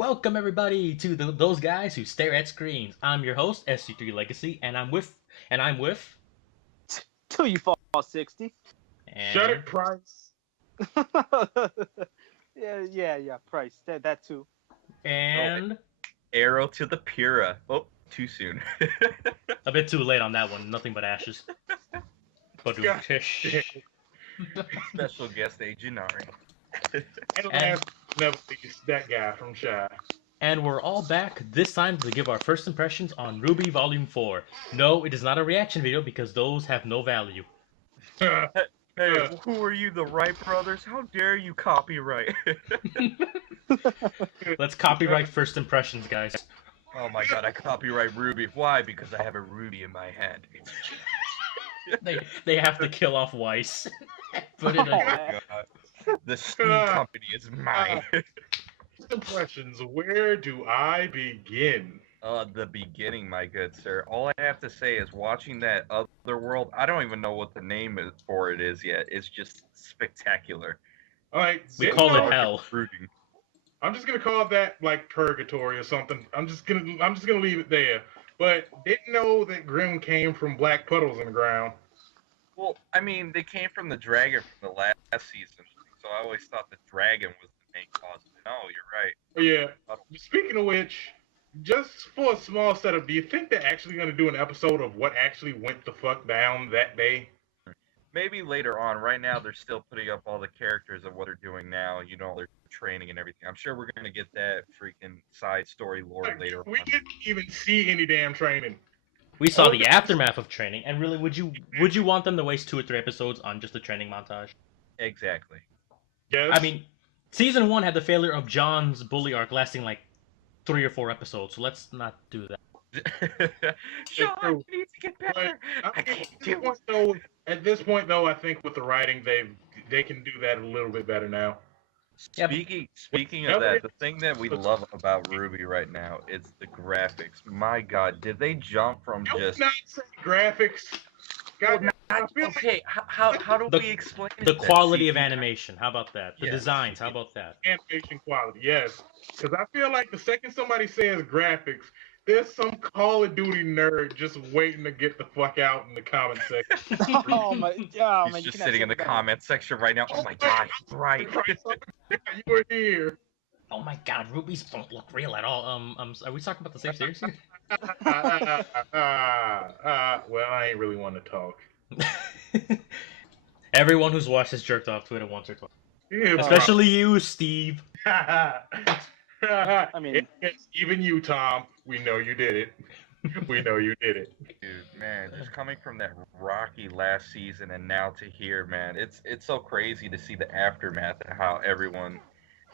Welcome everybody to those guys who stare at screens. I'm your host SC3 Legacy, and I'm with Till you fall 60. Shut and it, Price. yeah, Price. That too. and Arrow to the Pura. Oh, too soon. a bit too late on that one. Nothing but ashes. But God tish. Special guest Agent Ari. And last but never least, that guy from Shy. And we're all back this time to give our first impressions on RWBY Volume 4. No, it is not a reaction video because those have no value. Hey, who are you, the Wright brothers? How dare you copyright? Let's copyright first impressions, guys. Oh my god, I copyright Ruby. Why? Because I have a ruby in my hand. They have to kill off Weiss. Put it Oh in. my god. The Steam company is mine. Impressions. Where do I begin? The beginning, my good sir. All I have to say is watching that other world, I don't even know what the name is for it is yet. It's just spectacular. All right, We didn't call know- it hell. Rooting. I'm just gonna call that like purgatory or something. I'm just gonna leave it there. But didn't know that Grim came from black puddles in the ground. Well, I mean, they came from the dragon from the last season, so I always thought the dragon was the main cause. No, you're right. Oh yeah. Speaking of which, just for a small setup, do you think they're actually gonna do an episode of what actually went the fuck down that day? Maybe later on. Right now, they're still putting up all the characters of what they're doing now. You know, their training and everything. I'm sure we're gonna get that freaking side story lore later We on. didn't even see any damn training. We saw the aftermath of training, and really, would you want them to waste 2 or 3 episodes on just a training montage? Exactly. Yes. I mean, season 1 had the failure of John's bully arc lasting like 3 or 4 episodes, so let's not do that. Sean true. needs to get But better. I can't do it. at this point, though, I think with the writing, they can do that a little bit better now. Yeah, but- Speaking of that, the thing that we love about RWBY right now is the graphics. My God, did they jump from I would just not say graphics. God, I feel like okay? How do we explain The it then? quality of CGI? animation, how about that? The Yes. designs, how about that? animation quality, yes. Because I feel like the second somebody says graphics, there's some Call of Duty nerd just waiting to get the fuck out in the comment section. Oh my! Oh He's man! you just cannot sitting in say the that. comment section right now. Oh my God, he's right. Yeah, you were here. Oh my god, rubies don't look real at all. Are we talking about the same series here? Well, I ain't really want to talk. Everyone who's watched this jerked off Twitter once or twice. Yeah, Especially you, Steve. I mean- even you, Tom. We know you did it. We know you did it. Dude, man, just coming from that rocky last season and now to here, man, it's so crazy to see the aftermath and how everyone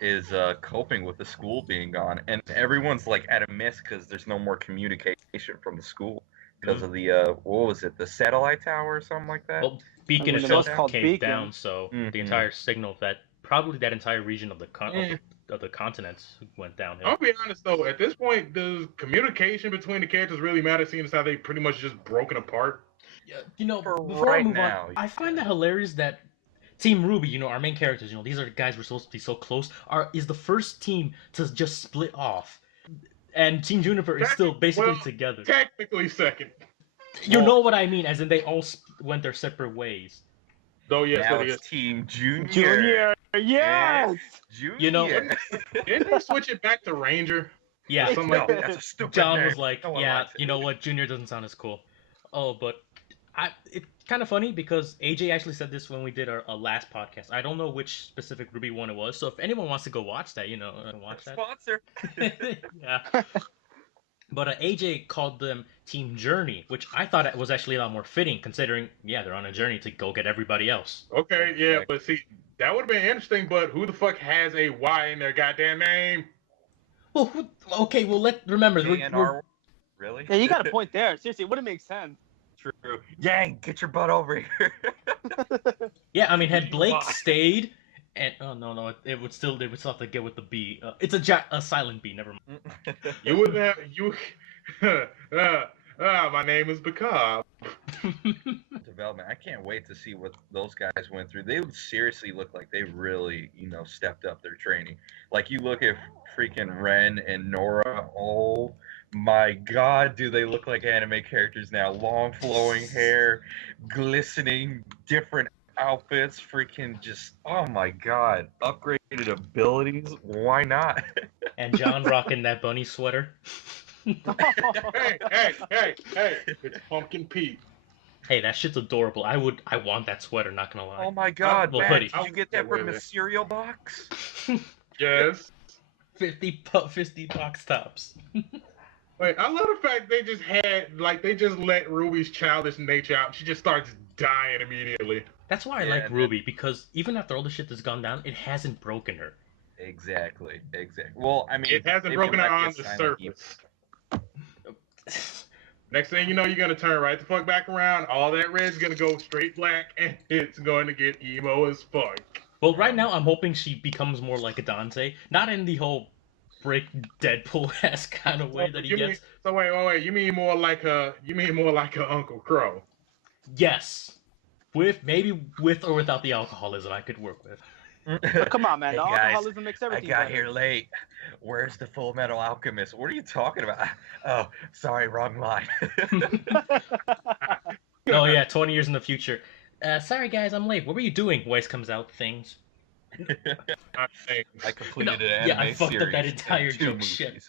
is coping with the school being gone, and everyone's like at a miss because there's no more communication from the school because of the what was it, the satellite tower or something like that? Well, Beacon I mean, itself it was called caved Beacon. down, so the Mhm. entire signal that entire region of the of the continents went downhill. I'll be honest though. At this point, does communication between the characters really matter? Seeing as how they pretty much just broken apart. You know, For before I right move now, on, I find that hilarious that Team RWBY, you know, our main characters, you know, these are the guys we're supposed to be so close, is the first team to just split off. And Team Juniper is still basically Well, together. Technically second. You know what I mean, as in they all went their separate ways. Though yes, now that it's is. Team Junior. Junior, yes. Junior. You know- Didn't they switch it back to Ranger? Yeah, Something No, like that. that's a stupid John name. was like, No one yeah, likes it. you know what, Junior doesn't sound as cool. Oh, but it's kind of funny because AJ actually said this when we did our last podcast. I don't know which specific RWBY one it was, so if anyone wants to go watch that, you know, watch that. Sponsor. Yeah. But AJ called them Team Journey, which I thought it was actually a lot more fitting, considering, yeah, they're on a journey to go get everybody else. Okay, yeah, but see, that would have been interesting. But who the fuck has a Y in their goddamn name? Well, okay, well, remember, JNR. Really? Yeah, you got a point there. Seriously, it wouldn't make sense. True. Yang, get your butt over here. yeah, I mean, had Blake Why? stayed, and oh no, they would still have to get with the B. It's a silent B. Never mind. You wouldn't have you. My name is Bakab. Development. I can't wait to see what those guys went through. They would seriously look like they really, stepped up their training. Like you look at freaking Ren and Nora. Oh my God, do they look like anime characters now? Long flowing hair, glistening, different outfits, freaking just oh my God, upgraded abilities. Why not? And John rocking that bunny sweater. Hey! It's Pumpkin Pete. Hey, that shit's adorable. I want that sweater. Not gonna lie. Oh my God, Well, Matt, hoodie. did you get that from a cereal box? Yes. 50 box tops. Wait, I love the fact they just let Ruby's childish nature out. She just starts dying immediately. That's why I Yeah, like and Ruby, because even after all the shit that's gone down, it hasn't broken her. Exactly. Well, I mean, It hasn't maybe broken it her might be on a the sign of surface. Next thing you know, you're gonna turn right the fuck back around. All that red's gonna go straight black, and it's going to get emo as fuck. Well, right now I'm hoping she becomes more like a Dante, not in the whole break Deadpool-esque kind of way that he gets. So wait. You mean more like a Uncle Crow? Yes, maybe with or without the alcoholism, I could work with. Come on, man. Hey, the guys, alcoholism makes I everything got better. here late. Where's the Full Metal Alchemist? What are you talking about? Oh, sorry, wrong line. Oh yeah, 20 years in the future. Sorry guys, I'm late. What were you doing? Weiss comes out things. I I completed an anime yeah, I fucked up that series entire and 2 joke. movies. Shit.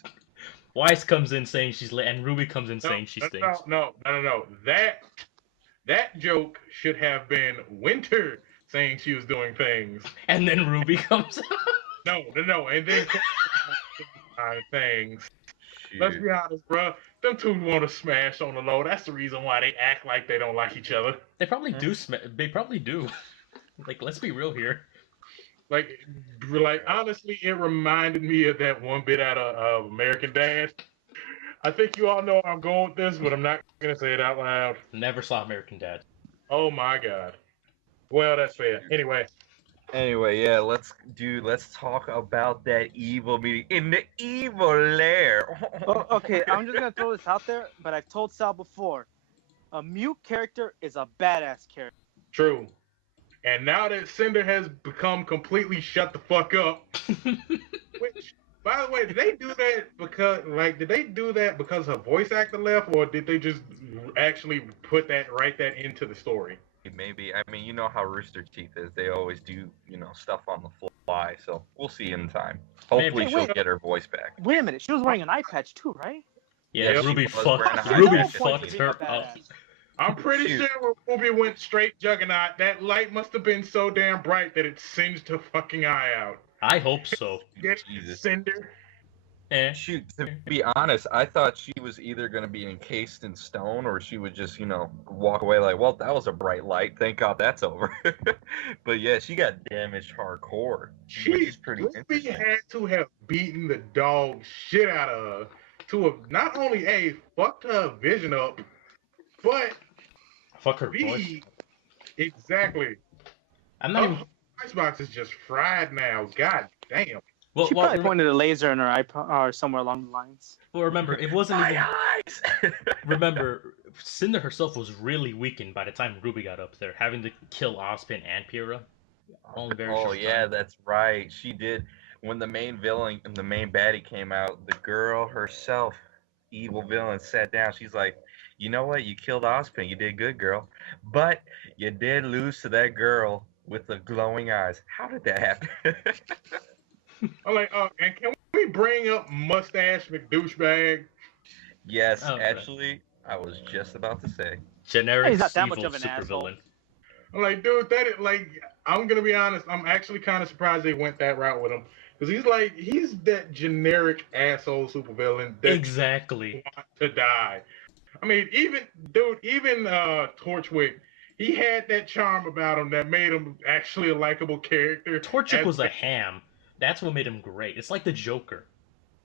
Weiss comes in saying she's late, and Ruby comes in saying she stinks. No. That joke should have been Winter saying she was doing things. And then Ruby comes out. No, and then things. Let's Shoot. be honest, bro. Them two want to smash on the low. That's the reason why they act like they don't like each other. They probably do. They probably do. Like, let's be real here. Like honestly, it reminded me of that one bit out of American Dad. I think you all know where I'm going with this, but I'm not gonna say it out loud. Never saw American Dad. Oh my God. Well, that's fair. Anyway, Yeah, let's talk about that evil meeting in the evil lair. Oh, okay, I'm just gonna throw this out there, but I've told Sal before, a mute character is a badass character. true. And now that Cinder has become completely shut the fuck up, which, by the way, did they do that because her voice actor left, or did they just actually write that into the story? Maybe. I mean, you know how Rooster Teeth is. They always do, stuff on the fly. So we'll see in time. Hopefully Maybe. she'll get her voice back. Wait a minute, she was wearing an eye patch too, right? Yeah, Yep. Ruby She was wearing a fucked. high Ruby top. fucked her up. Badass. I'm pretty Shoot. sure when Ruby went straight Juggernaut, that light must have been so damn bright that it singed her fucking eye out. I hope so. Get Jesus. Cinder. Shoot, to be honest, I thought she was either going to be encased in stone or she would just, walk away like, well, that was a bright light. Thank God that's over. But yeah, she got damaged hardcore. Which is pretty Ruby interesting. had to have beaten the dog shit out of her to have not only fucked her vision up, but Fuck her voice. B, exactly. I'm not even. Her icebox is just fried now. God damn. Well, She probably pointed a laser in her eye or somewhere along the lines. well, remember, it wasn't My even. eyes! Remember, Cinder herself was really weakened by the time Ruby got up there, having to kill Ozpin and Pyrrha. All in very Oh short yeah, time. that's right. She did. When the main villain, the main baddie came out, the girl herself, evil villain, sat down. She's like, you know what? You killed Ozpin. You did good, girl. But you did lose to that girl with the glowing eyes. How did that happen? I'm like, and can we bring up Mustache McDouchebag? Yes, Oh, right. actually, I was just about to say. Generic He's not that evil much of an asshole. supervillain. I'm like, dude, I'm gonna be honest. I'm actually kind of surprised they went that route with him because he's that generic asshole supervillain that Exactly. wants to die. I mean, even Torchwick, he had that charm about him that made him actually a likable character. Torchic was a ham. That's what made him great. It's like the Joker.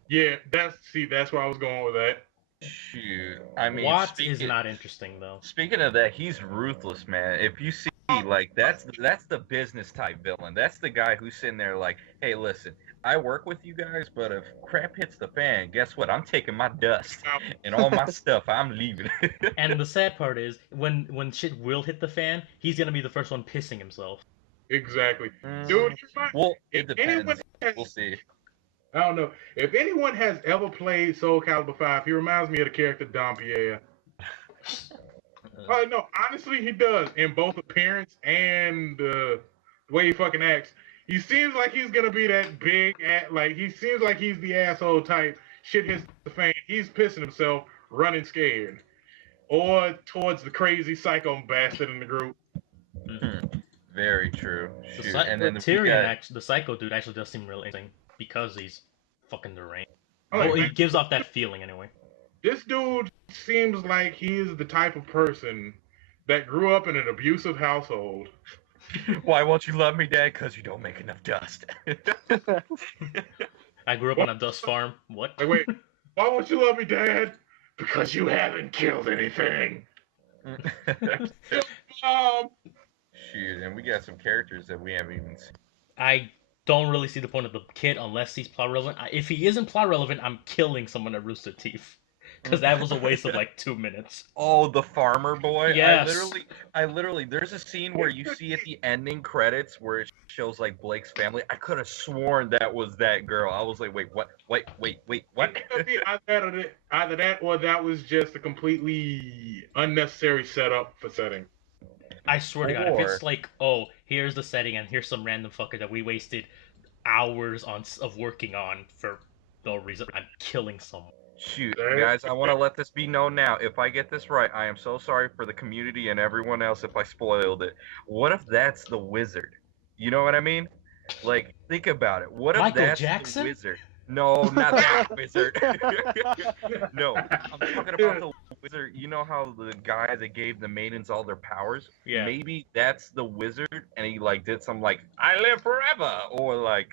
Yeah, that's where I was going with that. Shoot. I mean, Watts is not interesting though. Speaking of that, he's ruthless, man. If you see like that's the business type villain. That's the guy who's sitting there like, hey, listen, I work with you guys, but if crap hits the fan, guess what? I'm taking my dust and all my stuff. I'm leaving. And the sad part is, when shit will hit the fan, he's gonna be the first one pissing himself. Exactly. Mm. Dude, Well, if it anyone depends. has, We'll see. I don't know. If anyone has ever played Soul Calibur 5, he reminds me of the character Don Pierre. Oh no, honestly, he does in both appearance and the way he fucking acts. He seems like he's gonna be that big, like he seems like he's the asshole type. Shit hits the fan, he's pissing himself, running scared, or towards the crazy psycho bastard in the group. Very true. The, Shoot. psy- And then Tyrion, the psycho dude, actually does seem real interesting because he's fucking deranged. Oh, Well, he man. gives off that feeling anyway. This dude seems like he's the type of person that grew up in an abusive household. Why won't you love me, Dad? Because you don't make enough dust. I grew up on a dust farm. What? Like, wait, why won't you love me, Dad? Because you haven't killed anything. Mom. Shoot, and we got some characters that we haven't even seen. I don't really see the point of the kid unless he's plot relevant. If he isn't plot relevant, I'm killing someone at Rooster Teeth. Because that was a waste of like 2 minutes. Oh, the farmer boy. Yes. I literally. There's a scene where you see at the ending credits where it shows like Blake's family. I could have sworn that was that girl. I was like, wait, what? Wait, what? It could be either that or that was just a completely unnecessary setup for setting. I swear to God, if Or- it's like, oh, here's the setting and here's some random fucker that we wasted hours of working on for no reason, I'm killing someone. Shoot, guys, I want to let this be known now. If I get this right, I am so sorry for the community and everyone else if I spoiled it. What if that's the wizard? You know what I mean? Like, think about it. What if Michael that's Jackson? the wizard? No, not that wizard. No, I'm talking about the wizard. You know how the guy that gave the maidens all their powers? Yeah. Maybe that's the wizard, and he like did some like I live forever, or like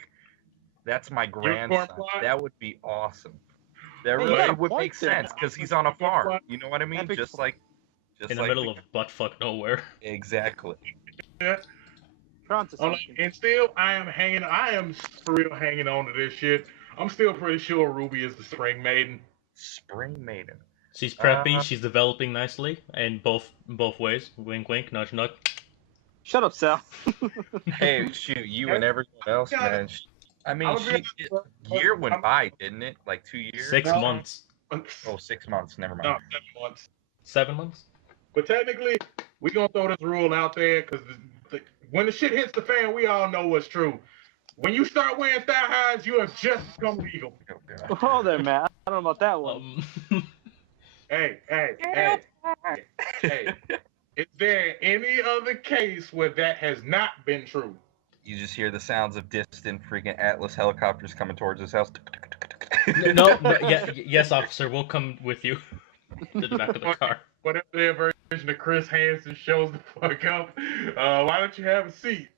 that's my grandson. plot? That would be awesome. That Hey, you really got a would point make there. sense because he's on a farm. You know what I mean? Epic Just point. like In the middle of buttfuck nowhere. exactly. Yeah. You're onto I'm something. like, and still, I am for real hanging on to this shit. I'm still pretty sure Ruby is the Spring Maiden. Spring Maiden. She's preppy, she's developing nicely, in both ways. Wink wink, nudge nudge. Shut up, Sal. Hey, shoot, you and everyone else, man. I mean, I'll be year went by, didn't it? Like 2 years? 6 No. months. Oh, 6 months. Never No, mind. 7 months. 7 months? But technically, we gonna throw this rule out there because when the shit hits the fan, we all know what's true. When you start wearing thigh highs, you have just become legal. Oh, God. Oh, there, man. I don't know about that one. Hey. Is there any other case where that has not been true? You just hear the sounds of distant freaking Atlas helicopters coming towards his house. no, yes, officer, we'll come with you to the back of the car. Whatever their version of Chris Hansen shows the fuck up. Why don't you have a seat?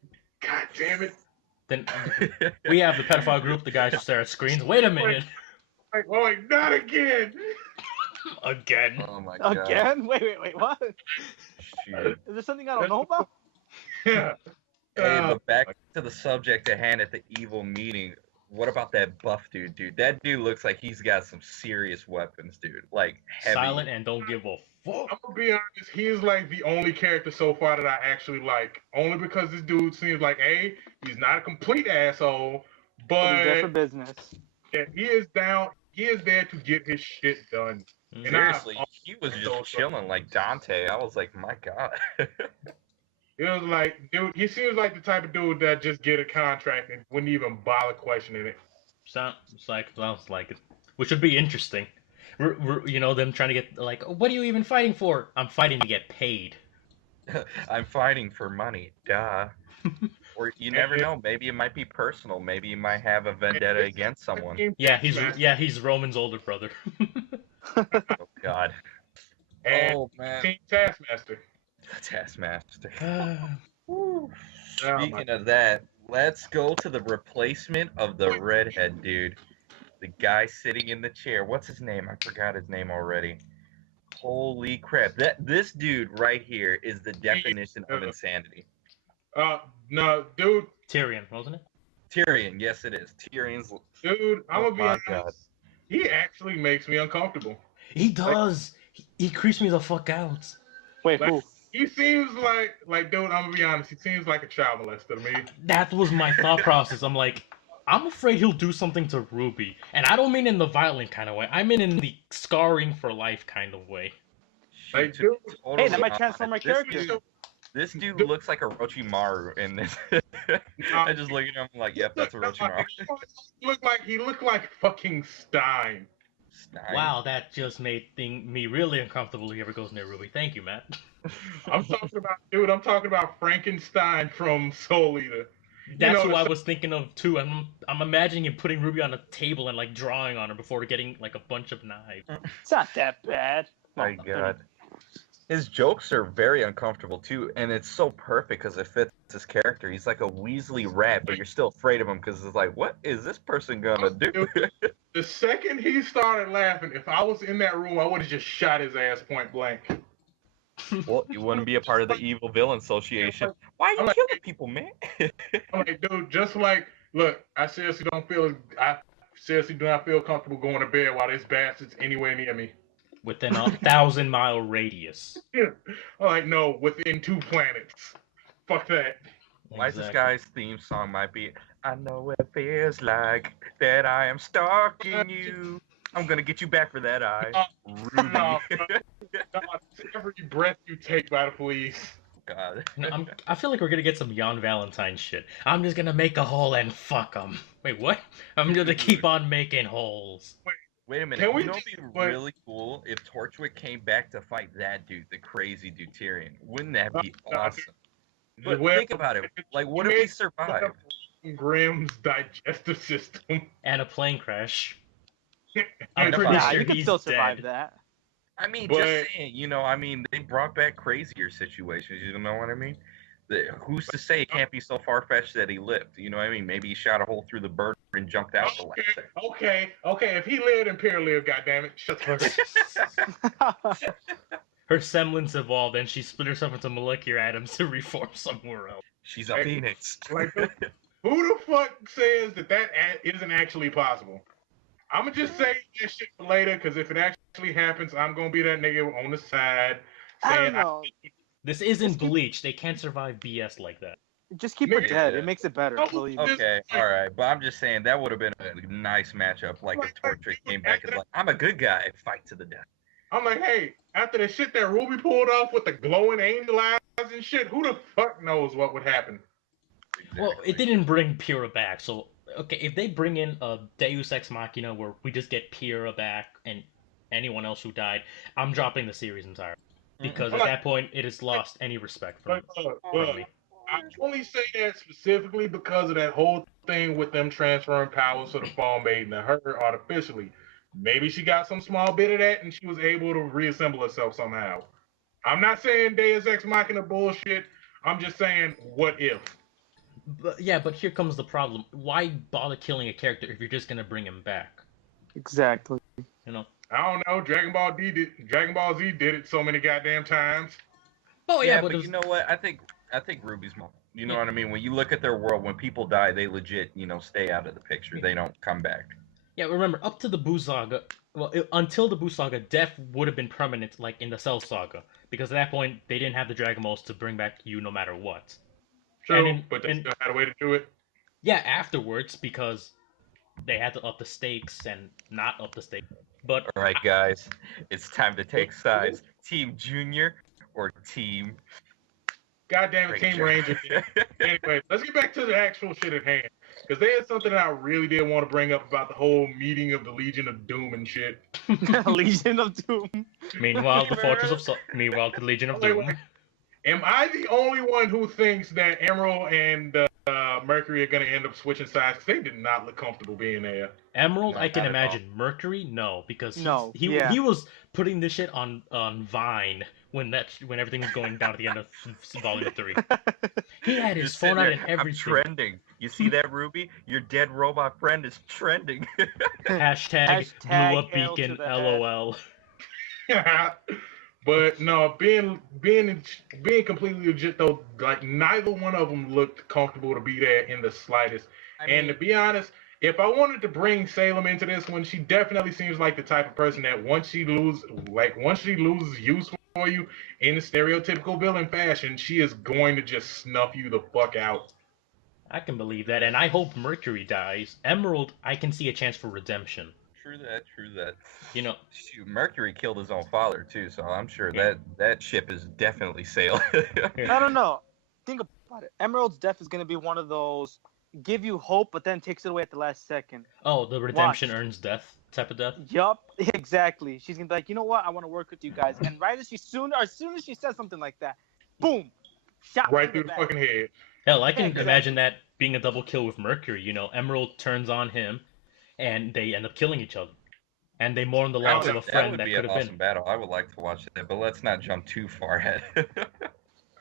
God damn it. Then we have the pedophile group, the guys who stare at screens. Wait a minute. Wait, not again. Again. Oh my God. Again? Wait, what? Shoot. Is there something I don't know about? Yeah. Hey, but back to the subject at hand at the evil meeting. What about that buff dude? That dude looks like he's got some serious weapons, dude. Like heavy. Silent and don't give a fuck. I'm gonna be honest, he's like the only character so far that I actually like. Only because this dude seems like he's not a complete asshole, But he's there for but business. yeah, he is there to get his shit done. Mhm. And I- Seriously, he was just chilling like Dante. I was like, my God. It was like, dude, he seems like the type of dude that just get a contract and wouldn't even bother questioning it. Sounds like it. Which would be interesting. You know, them trying to get, like, what are you even fighting for? I'm fighting to get paid. I'm fighting for money, duh. Or you never know. Maybe it might be personal. Maybe you might have a vendetta against someone. Yeah, he's Roman's older brother. Oh God. And Oh man. Team Taskmaster. Taskmaster. Oh, Speaking of that, let's go to the replacement of the redhead dude. The guy sitting in the chair. What's his name? I forgot his name already. Holy crap! This dude right here is the definition of insanity. No, dude. Tyrion, wasn't it? Tyrion, yes, it is. Tyrion's. Dude, I'm Oh gonna be my honest. God. He actually makes me uncomfortable. He does. He creeps me the fuck out. Wait, Like, who? he seems like, dude, I'm gonna be honest. He seems like a child molester to me. That was my thought process. I'm like, I'm afraid he'll do something to Ruby, and I don't mean in the violent kind of way. I mean in the scarring for life kind of way. Like, Shoot, dude, Hey, that might honest. transform my character. This dude Dude. looks like a Orochimaru in this. I just look at him like, yep, that's Orochimaru. He looked like fucking Stein. Stein. Wow, that just made me really uncomfortable if he ever goes near Ruby. Thank you, Matt. I'm talking about Frankenstein from Soul Eater. That's know, who I the- was thinking of too. I'm imagining him putting Ruby on a table and like drawing on her before getting like a bunch of knives. It's not that bad. My God. His jokes are very uncomfortable too, and it's so perfect because it fits his character. He's like a Weasley rat, but you're still afraid of him because it's like, what is this person gonna do? The second he started laughing, if I was in that room, I would have just shot his ass point blank. Well, you wouldn't be a part of the evil villain association. Why are you I'm like- killing people, man? I'm like, dude, just like, look, I seriously do not feel comfortable going to bed while this bastard's anywhere near me. Within a 1,000-mile radius. I'm like, no, within 2 planets. Fuck that. Why is this Exactly. guy's theme song might be, I know what it feels like that I am stalking you. I'm gonna get you back for that eye. Ruby. No, every breath you take by the police. God. No, I feel like we're gonna get some Jan Valentine shit. I'm just gonna make a hole and fuck them. Wait, what? I'm gonna keep on making holes. Wait a minute. Can we You know it'd be just- wait. really cool if Torchwick came back to fight that dude, the crazy dude Tyrion. Wouldn't that be No, awesome? But Well, think about it. Like, what if he survived? Grimm's digestive system. And a plane crash. Yeah, I'm no, pretty Yeah, sure you can he's still survive dead. that. I mean, But- just saying, they brought back crazier situations, you know what I mean? Who's to say it can't be so far-fetched that he lived, you know what I mean? Maybe he shot a hole through the bird and jumped out the last second. Okay. If he lived and Pear lived, goddammit, shut the fuck up. Her semblance evolved and she split herself into molecular atoms to reform somewhere else. She's a Hey, phoenix. Like, who the fuck says that isn't actually possible? I'm gonna just say that shit for later, because if it actually happens, I'm gonna be that nigga on the side I don't saying, know. This isn't Bleach. They can't survive BS like that. Just keep her Nigga, dead. yeah. It makes it better. Oh, Believe me. Okay, alright, but I'm just saying that would have been a nice matchup, like if Torchwick came back and like, I'm a good guy, fight to the death. I'm like, hey, after the shit that Ruby pulled off with the glowing angel eyes and shit, who the fuck knows what would happen? Well, Exactly. it didn't bring Pyrrha back, so okay, if they bring in a Deus Ex Machina where we just get Pyrrha back and anyone else who died, I'm dropping the series entirely. Because at that point, it has lost any respect from me. I only say that specifically because of that whole thing with them transferring powers to the Fall Maiden to her artificially. Maybe she got some small bit of that and she was able to reassemble herself somehow. I'm not saying Deus Ex Machina bullshit. I'm just saying, what if? But here comes the problem. Why bother killing a character if you're just gonna bring him back? Exactly. You know? I don't know. Dragon Ball Z did it so many goddamn times. Oh Yeah, but but you know what? I think Ruby's more. You know what I mean? When you look at their world, when people die, they legit, stay out of the picture. They don't come back. yeah. Remember, up to the Boo Saga, until the Boo Saga, death would have been permanent, like in the Cell Saga, because at that point they didn't have the Dragon Balls to bring back you no matter what. True, but they still had a way to do it. Yeah, afterwards, because they had to up the stakes and not up the stakes. But All right, guys, it's time to take sides. Team Junior or Team Goddamn it, Team Ranger. Anyway, let's get back to the actual shit at hand. Because there's something I really did want to bring up about the whole meeting of the Legion of Doom and shit. Legion of Doom. meanwhile, the Legion of Wait, Doom. wait. Am I the only one who thinks that Emerald and Mercury are going to end up switching sides? 'Cause they did not look comfortable being there. Emerald, No, I can not at all. imagine. Mercury, no, because No, he yeah. he was putting this shit on Vine when everything was going down at the end of Volume 3. He had his Just sitting phone out there, and I'm everything. trending. You see that, Ruby? Your dead robot friend is trending. Hashtag Hashtag blew up L to beacon, the head. LOL. But no, being completely legit though, like neither one of them looked comfortable to be there in the slightest. I And mean, to be honest, if I wanted to bring Salem into this one, she definitely seems like the type of person that once she loses use for you in stereotypical villain fashion, she is going to just snuff you the fuck out. I can believe that, and I hope Mercury dies. Emerald, I can see a chance for redemption. true that, true that. You know, Shoot, Mercury killed his own father too, so I'm sure Yeah. that ship is definitely sailing. I don't know. Think about it. Emerald's death is gonna be one of those give you hope, but then takes it away at the last second. oh, the redemption Watch. earns death type of death. Yup, exactly. She's gonna be like, you know what? I want to work with you guys. And right as soon as she says something like that, boom, shot Right to through the the back. fucking head. Hell, I can Exactly. imagine that being a double kill with Mercury. You know, Emerald turns on him, and they end up killing each other, and they mourn the loss of a That friend would that be could an have awesome been. battle. I would like to watch that, but let's not jump too far ahead.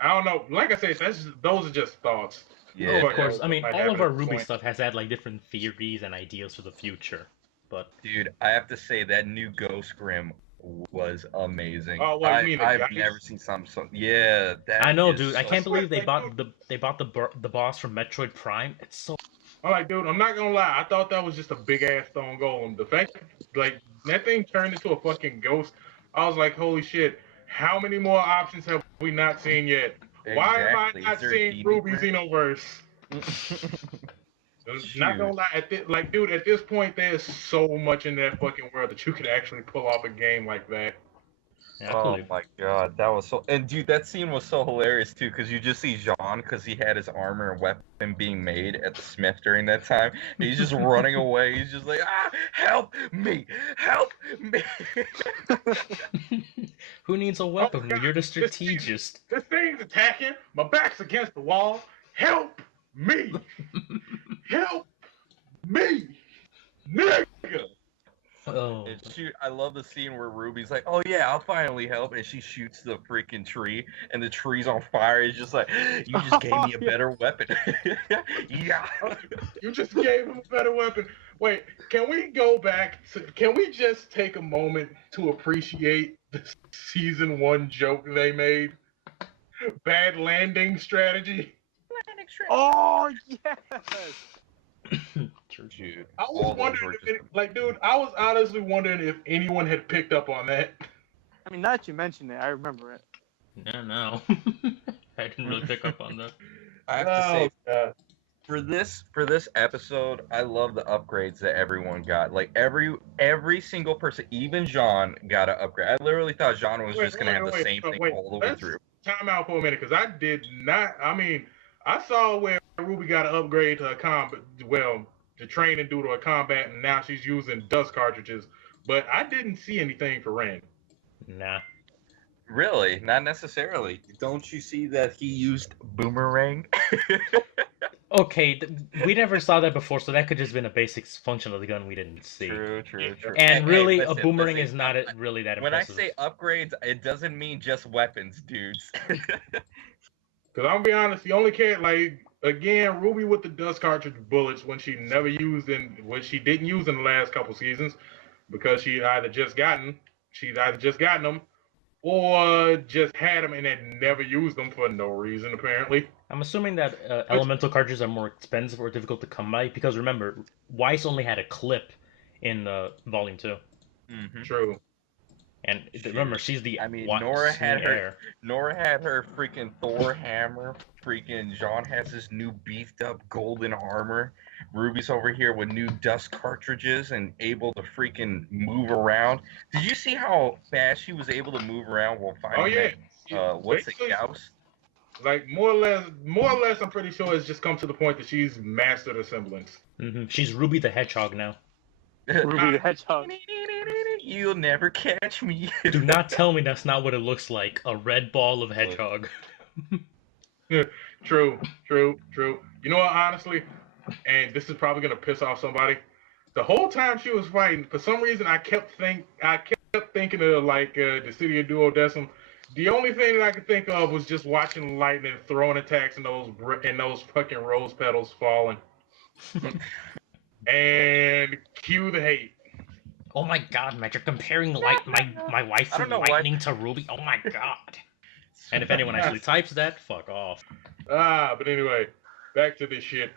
I don't know. Like I said, those are just thoughts. Yeah, Oh, of course. Yeah, I mean, might all of happen our at this RWBY point. stuff has had like different theories and ideas for the future, but dude, I have to say that new Ghost Grim was amazing. Oh, what, you mean the I've Giants? never seen something so. Yeah, that I know, is dude. I so- can't believe they like, bought the boss from Metroid Prime. It's so. I'm like, dude, I'm not gonna lie. I thought that was just a big ass stone golem. The fact, like, that thing turned into a fucking ghost. I was like, holy shit. How many more options have we not seen yet? Why have I Exactly. not Is there a seen demon Ruby grim? Xenoverse? Not gonna Shoot. lie, like, dude, at this point, there's so much in that fucking world that you could actually pull off a game like that. Yeah, I Oh believe. my god, that was so. And dude, that scene was so hilarious too, because you just see Jean, because he had his armor and weapon being made at the smith during that time. And he's just running away. He's just like, help me, help me. Who needs a weapon? God, You're the this thing- strategist. This thing's attacking. My back's against the wall. Help me! Help me! Nigga! Oh, And shoot, I love the scene where Ruby's like, "Oh yeah, I'll finally help," and she shoots the freaking tree, and the tree's on fire. It's just like, "You just gave me a better weapon." Yeah. You just gave him a better weapon. Wait, can we go back? Can we just take a moment to appreciate the season 1 joke they made? Bad landing strategy. Oh yes. true. Shoot, I all was those wondering were if just- like, dude, I was honestly wondering if anyone had picked up on that. I mean, now that you mention it, I remember it. Yeah, no. I didn't really pick up on that. I have to say, God. for this episode, I love the upgrades that everyone got. Like every single person, even Jean, got an upgrade. I literally thought Jean was just gonna have the same thing all the way Let's through. time out for a minute, because I did not. I mean, I saw where Ruby got an upgrade to her combat. Well, to train and do to her combat, and now she's using dust cartridges. But I didn't see anything for Ren. Nah. Really, not necessarily. Don't you see that he used boomerang? Okay, we never saw that before, so that could just been a basic function of the gun we didn't see. True. And Hey, really, a listen, boomerang listen, is not really that When I impressive. say upgrades, it doesn't mean just weapons, dudes. Because I'm gonna be honest, the only character, like, again, Ruby with the dust cartridge bullets when she didn't use in the last couple seasons, because she's either just gotten them, or just had them and had never used them for no reason apparently. I'm assuming that elemental cartridges are more expensive or difficult to come by because remember, Weiss only had a clip in Volume 2. Mm-hmm. True. And remember, she's the Nora had her. heir. Nora had her freaking Thor hammer. Freaking Jean has his new beefed up golden armor. Ruby's over here with new dust cartridges and able to freaking move around. Did you see how fast she was able to move around while fighting? Oh yeah. that, what's it, Basically, Gauss? Like more or less, I'm pretty sure it's just come to the point that she's mastered a semblance. She's Ruby the Hedgehog now. Ruby the Hedgehog. You'll never catch me. Do not tell me that's not what it looks like. A red ball of hedgehog. True. You know what, honestly, and this is probably gonna piss off somebody. The whole time she was fighting, for some reason, I kept thinking of like the city of Duodecim. The only thing that I could think of was just watching lightning throwing attacks and those fucking rose petals falling. And cue the hate. Oh my god, man, you're comparing light my wife I to don't know why. Lightning to Ruby. Oh my god. And if anyone actually types that, fuck off. But anyway, back to this shit.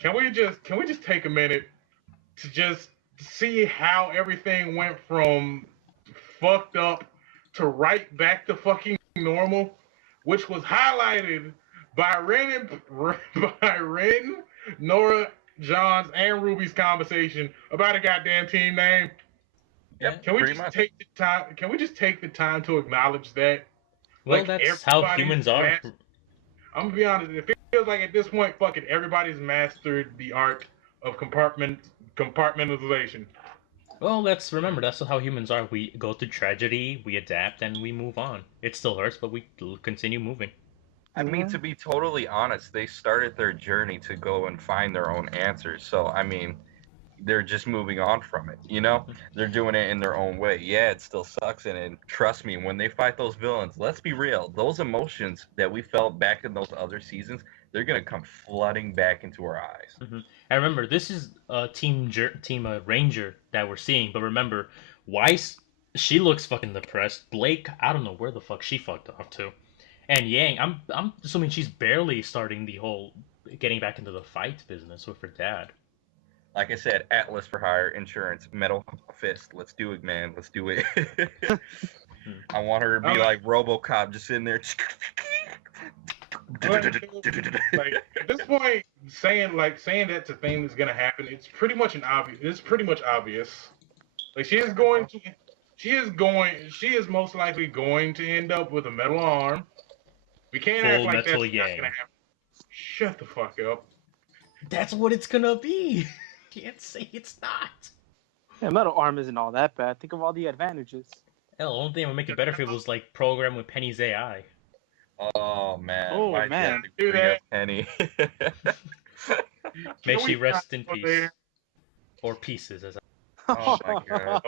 Can we just take a minute to just see how everything went from fucked up to right back to fucking normal, which was highlighted by Ren, Nora, John's, and Ruby's conversation about a goddamn team name. Yep, Can we pretty just much. take the time? Can we just take the time to acknowledge that? Well, Like that's how humans are. I'm gonna be honest. It feels like at this point, fuck it, everybody's mastered the art of compartmentalization. Well, let's remember that's how humans are. We go through tragedy, we adapt, and we move on. It still hurts, but we continue moving. I mean, to be totally honest, they started their journey to go and find their own answers. So, I mean, they're just moving on from it, you know? They're doing it in their own way. Yeah, it still sucks. And trust me, when they fight those villains, let's be real, those emotions that we felt back in those other seasons, they're going to come flooding back into our eyes. Mm-hmm. And remember, this is Team Ranger that we're seeing. But remember, Weiss, she looks fucking depressed. Blake, I don't know where the fuck she fucked off to. And Yang, I'm assuming she's barely starting the whole getting back into the fight business with her dad. Like I said, Atlas for hire, insurance, metal fist. Let's do it, man. Let's do it. I want her to be like RoboCop, just in there. Like, at this point, saying that's a thing that's gonna happen, it's pretty much obvious. Like she is most likely going to end up with a metal arm. We can't act like that's not gonna happen. Shut the fuck up. That's what it's gonna be. Can't say it's not. Yeah, metal arm isn't all that bad. Think of all the advantages. Hell, the only thing that would make it better if it was like programmed with Penny's AI. Oh man. Oh man. Do that. Penny. May she rest in peace. Or pieces, as Oh my god.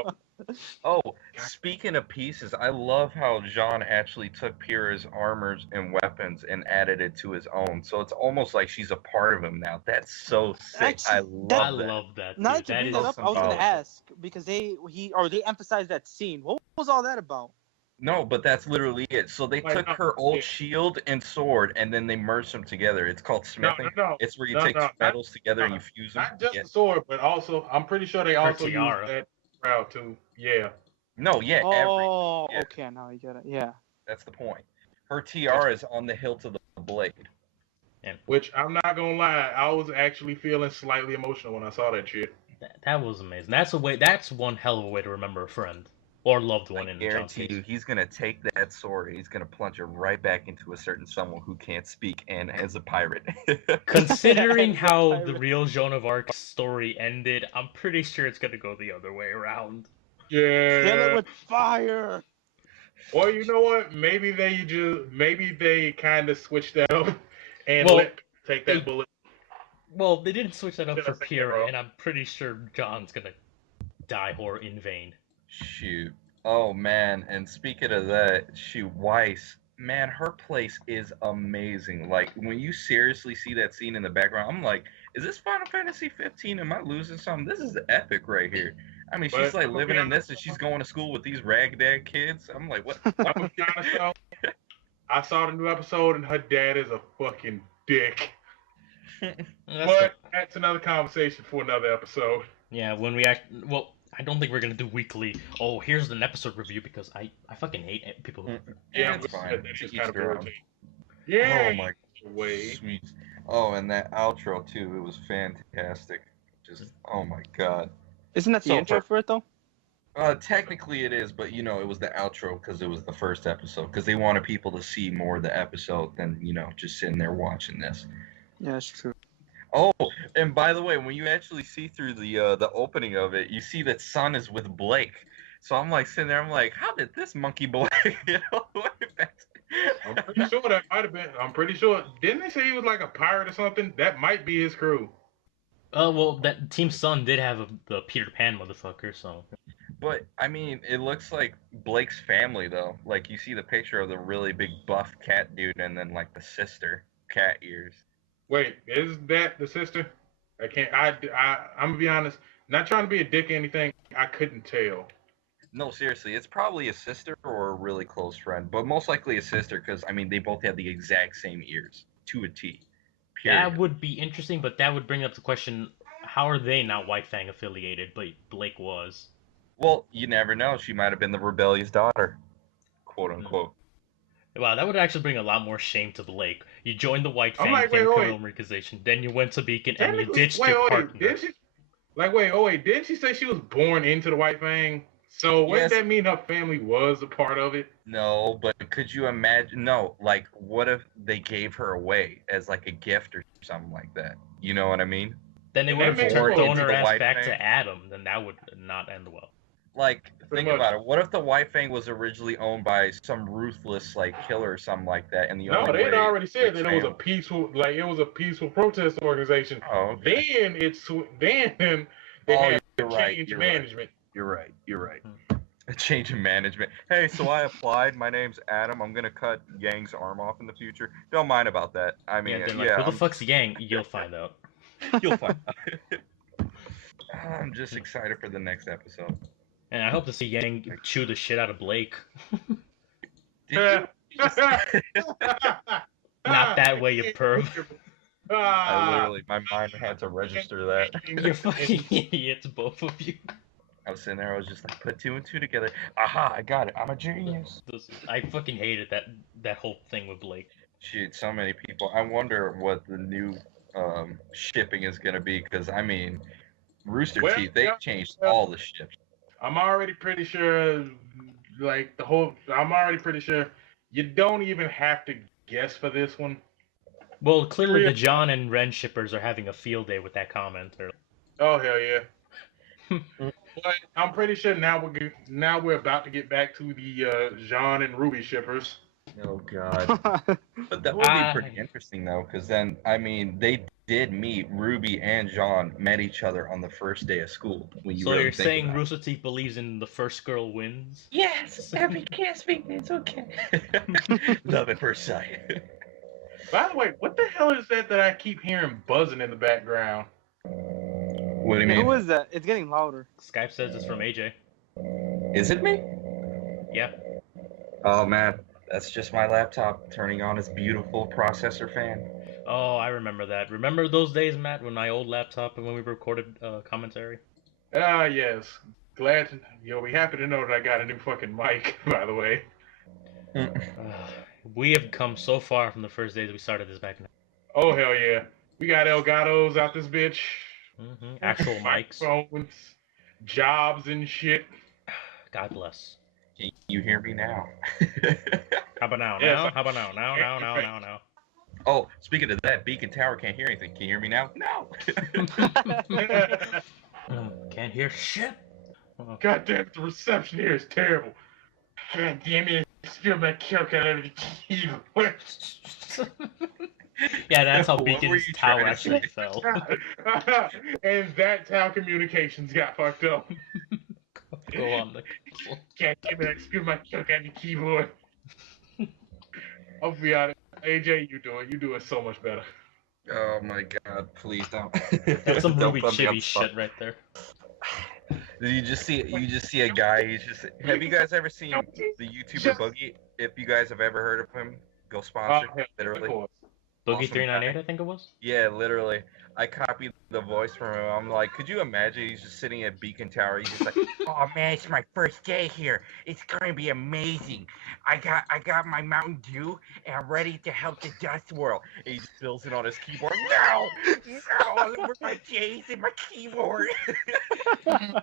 Oh, speaking of pieces, I love how Jean actually took Pyrrha's armors and weapons and added it to his own. So it's almost like she's a part of him now. That's so sick. Actually, I love that. love that. Now Dude. that you That bring that is up, I was gonna symbolic. ask because they emphasized that scene. What was all that about? No, but that's literally it. So they took her old shield and sword and then they merged them together. It's called smithing. It's where you take two metals together and you fuse them. Not just the sword, but also I'm pretty sure they also use that route too. Yeah. No, yeah. Oh, yeah. okay, now I get it. Yeah. That's the point. Her tiara is on the hilt of the blade. Which I'm not gonna lie, I was actually feeling slightly emotional when I saw that shit. That was amazing. That's one hell of a way to remember a friend or loved one. I guarantee you, he's gonna take that sword and he's gonna plunge it right back into a certain someone who can't speak and as a pirate. Considering how the real Joan of Arc's story ended, I'm pretty sure it's gonna go the other way around. Yeah. Kill it with fire. Or you know what? Maybe they kind of switched that up and let take that bullet. Well, they didn't switch that up for Pyrrha, and I'm pretty sure John's gonna die or in vain. Shoot. Oh man, and speaking of that, Weiss, man, her place is amazing. Like when you seriously see that scene in the background, I'm like, is this Final Fantasy 15? Am I losing something? This is epic right here. I mean, she's like living in this, and she's going to school with these ragtag kids. I'm like, what? I saw the new episode, and her dad is a fucking dick. But that's another conversation for another episode. Yeah, when we I don't think we're gonna do weekly. Oh, here's an episode review because I fucking hate people who. Yeah, it's fine. That is kind of irritating. Yeah. Oh my way. Sweet. Oh, and that outro too. It was fantastic. Just oh my god. Isn't that the intro for it though? Technically it is, but you know it was the outro because it was the first episode. Because they wanted people to see more of the episode than just sitting there watching this. Yeah, that's true. Oh, and by the way, when you actually see through the opening of it, you see that Sun is with Blake. So I'm like sitting there, I'm like, how did this monkey boy get all the way back? I'm pretty sure that might have been. I'm pretty sure. Didn't they say he was like a pirate or something? That might be his crew. Well, that Team Sun did have the Peter Pan motherfucker, so. But I mean, it looks like Blake's family though. Like you see the picture of the really big buff cat dude, and then like the sister, cat ears. Wait, is that the sister? I'm gonna be honest. Not trying to be a dick or anything. I couldn't tell. No, seriously, it's probably a sister or a really close friend, but most likely a sister because I mean they both have the exact same ears to a T. That Period. would be interesting, but that would bring up the question: how are they not White Fang affiliated, but Blake was? Well, you never know. She might have been the rebellious daughter, quote unquote. Wow, that would actually bring a lot more shame to Blake. You joined the White I'm Fang, like, became wait, a wait. criminal organization, then you went to Beacon and you Technically, ditched your partner. did she? Like, wait, didn't she say she was born into the White Fang? So wouldn't Yes. that mean her family was a part of it? No, but could you imagine? No, like what if they gave her away as like a gift or something like that? You know what I mean? Then they And would that have makes thrown sense. her the ass White back Fang. to Adam, then that would not end well. Like, Pretty think much. about it. What if the White Fang was originally owned by some ruthless like killer or something like that, and the No, only they had way already said Blake's that it was a family- peaceful protest organization. Oh, okay. Then they Oh, had you're to right. change You're right. management. You're right. A change in management. Hey, so I applied. My name's Adam. I'm gonna cut Yang's arm off in the future. Don't mind about that. I mean, Yeah, then yeah, who the fuck's Yang? You'll find out. you'll find out. I'm just excited for the next episode. And I hope to see Yang chew the shit out of Blake. Did you? Not that way, you perv. I literally, my mind had to register that. You're fucking idiots, both of you. I was sitting there, I was just like, put two and two together. Aha, I got it. I'm a genius. I fucking hated that whole thing with Blake. Shit, so many people. I wonder what the new shipping is going to be, because, I mean, Rooster Well, Teeth, they yeah, changed yeah. all the ships. I'm already pretty sure, I'm already pretty sure you don't even have to guess for this one. Well, clearly the John and Ren shippers are having a field day with that comment. Oh hell yeah! But I'm pretty sure now we're about to get back to the Jean and Ruby shippers. Oh, God. But that would be pretty interesting, though, because then, I mean, they did meet. Ruby and John met each other on the first day of school. When you So really you're think saying about it. Rooster Teeth believes in the first girl wins? Yes, every can't speak, it's okay. Love at first sight. By the way, what the hell is that I keep hearing buzzing in the background? What do you mean? Who is that? It's getting louder. Skype says it's from AJ. Is it me? Yeah. Oh man, that's just my laptop turning on its beautiful processor fan. Oh, I remember that. Remember those days, Matt, when my old laptop and when we recorded commentary? Ah, yes. Glad to, you'll be happy to know that I got a new fucking mic, by the way. We have come so far from the first days we started this back in. Oh, hell yeah. We got Elgatos out this bitch. Actual mics. Microphones, jobs and shit. God bless. Can you hear me now? How about now? Yes, Now? How about now? Now? Oh, speaking of that, Beacon Tower can't hear anything. Can you hear me now? No. Can't hear shit. God damn it, the reception here is terrible. God damn it, I spilled my coke all over the keyboard. Yeah, that's how What were Beacon's you tower trying to actually say? fell. And that's how communications got fucked up. Go on. God damn it, I spilled my coke on the keyboard. I'll be honest. AJ, you do it so much better. Oh my God! Please don't. That's some Don't Ruby put me on Chibi spot. shit right there. You just see a guy. He's just. Have you guys ever seen the YouTuber Boogie? If you guys have ever heard of him, go sponsor. hell, Literally. of course. Boogie Awesome 398, guy. I think it was. Yeah, literally. I copied the voice from him. I'm like, could you imagine? He's just sitting at Beacon Tower. He's just like, oh man, it's my first day here. It's gonna be amazing. I got my Mountain Dew and I'm ready to help the Dust World. And he just fills it on his keyboard. No, all over my face and my keyboard.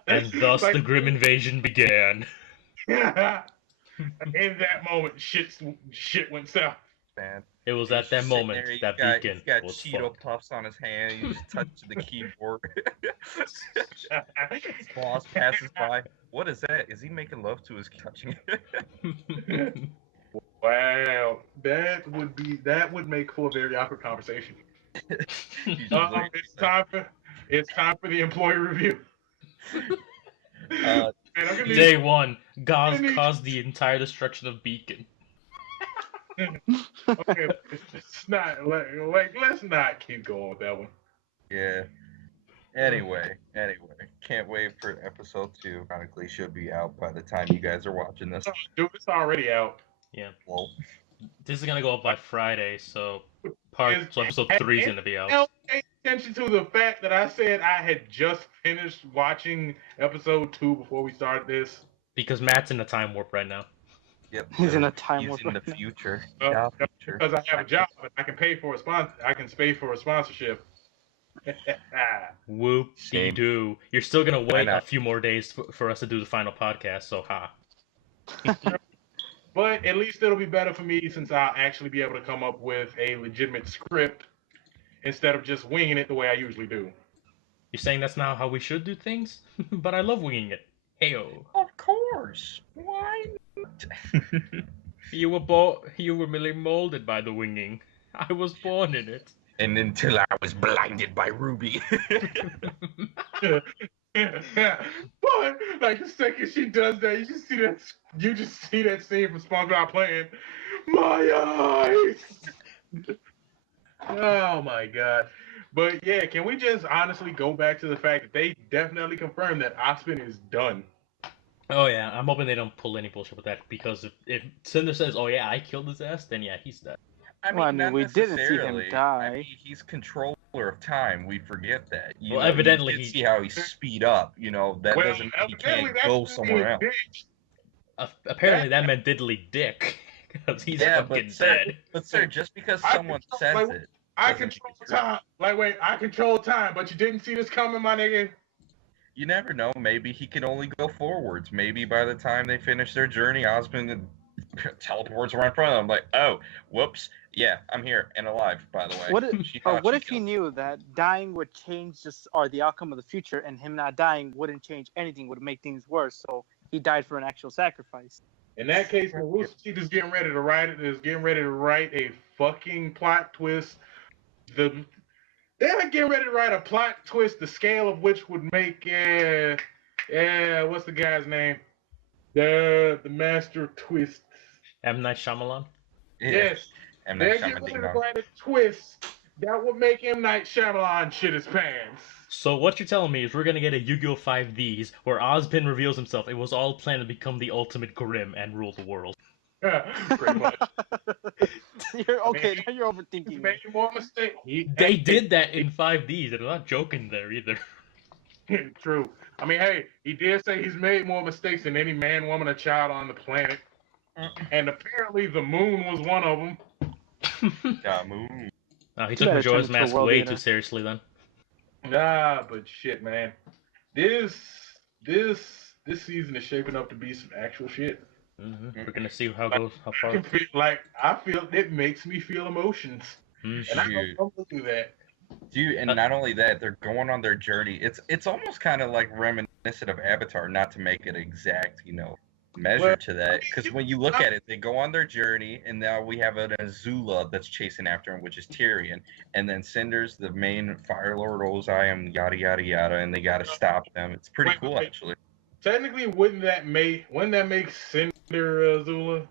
And thus Like- the grim invasion began. In that moment, shit went south. Man. It was He's at that just sitting moment there, he's that got, Beacon he's got was Cheeto fucked. puffs on his hand. He just touched the keyboard. His boss passes by. What is that? Is he making love to his touching it? Wow, that would make for a very awkward conversation. He's just like- It's time for the employee review. Uh, Man, I'm gonna need- Day one, Gauze caused the entire destruction of Beacon. okay, it's not like let's not keep going with that one. yeah. Anyway, can't wait for episode 2. Ironically, should be out by the time you guys are watching this. Dude, it's already out. Yeah. Well, This is gonna go up by Friday, so episode 3 is gonna be out. Else pay attention to the fact that I said I had just finished watching episode 2 before we started this. Because Matt's in a time warp right now. yep. He's in a time He's warp in the right now. future. Yeah, future. Because I have a job and I can pay for a sponsor. I can pay for a sponsorship. Whoop-de-doo. You're still gonna Why wait a not? few more days for us to do the final podcast, so ha. But at least it'll be better for me since I'll actually be able to come up with a legitimate script instead of just winging it the way I usually do. You're saying that's not how we should do things? But I love winging it. Heyo. Of course. Why not? You were merely molded by the winging. I was born in it. And until I was blinded by RWBY. But like the second she does that, you just see that scene from SpongeBob playing my eyes. Oh my god. But yeah, can we just honestly go back to the fact that they definitely confirmed that Ospin is done? Oh yeah, I'm hoping they don't pull any bullshit with that, because if Cinder says, "Oh yeah, I killed his ass," then yeah, he's dead. not we didn't see him necessarily. die. I mean, he's controller of time. We forget that. Well, evidently you did he- see how he speed up. That Well, doesn't mean he evidently can't that's go just somewhere being a else. bitch. Apparently that meant diddly dick, because he's Yeah, fucking but sir, dead. just because I someone control- says like, it, I doesn't control mean it's true. time. Like, wait, I control time, but you didn't see this coming, my nigga. You never know. Maybe he can only go forwards. Maybe by the time they finish their journey, Osmond teleports right in front of them. Like, oh, whoops. Yeah, I'm here and alive, by the way. What if, She thought what she if he killed- knew that dying would change the outcome of the future, and him not dying wouldn't change anything, would make things worse? So he died for an actual sacrifice. In that case, when Rooster Teeth is getting ready to write a fucking plot twist. They're getting ready to write a plot twist, the scale of which would make what's the guy's name? The master twist. M. Night Shyamalan? Yeah. Yes. And They're then getting ready to write a twist that would make M. Night Shyamalan shit his pants. So what you're telling me is we're gonna get a Yu-Gi-Oh! 5Ds where Ozpin reveals himself. It was all planned to become the ultimate Grim and rule the world. Pretty much. You're okay. Man, Now you're He overthinking. made more mistakes. They did that in 5Ds, and I'm not joking there either. True. I mean, hey, he did say he's made more mistakes than any man, woman, or child on the planet. And apparently the moon was one of them. Yeah, move. He You took better Majora's turn into a Mask world way eater. too seriously then. But shit, man. This season is shaping up to be some actual shit. We're gonna see how I far. can feel I feel it makes me feel emotions. And I Shoot. don't do that. Dude, and not only that, they're going on their journey. It's almost kind of like reminiscent of Avatar, not to make it exact, measure Well, to that. Because when you look at it, they go on their journey, and now we have an Azula that's chasing after him, which is Tyrion, and then Cinder's the main Fire Lord Ozai, yada yada yada, and they got to stop them. It's pretty cool, Wait. actually. Technically, wouldn't that make Cinder Azula?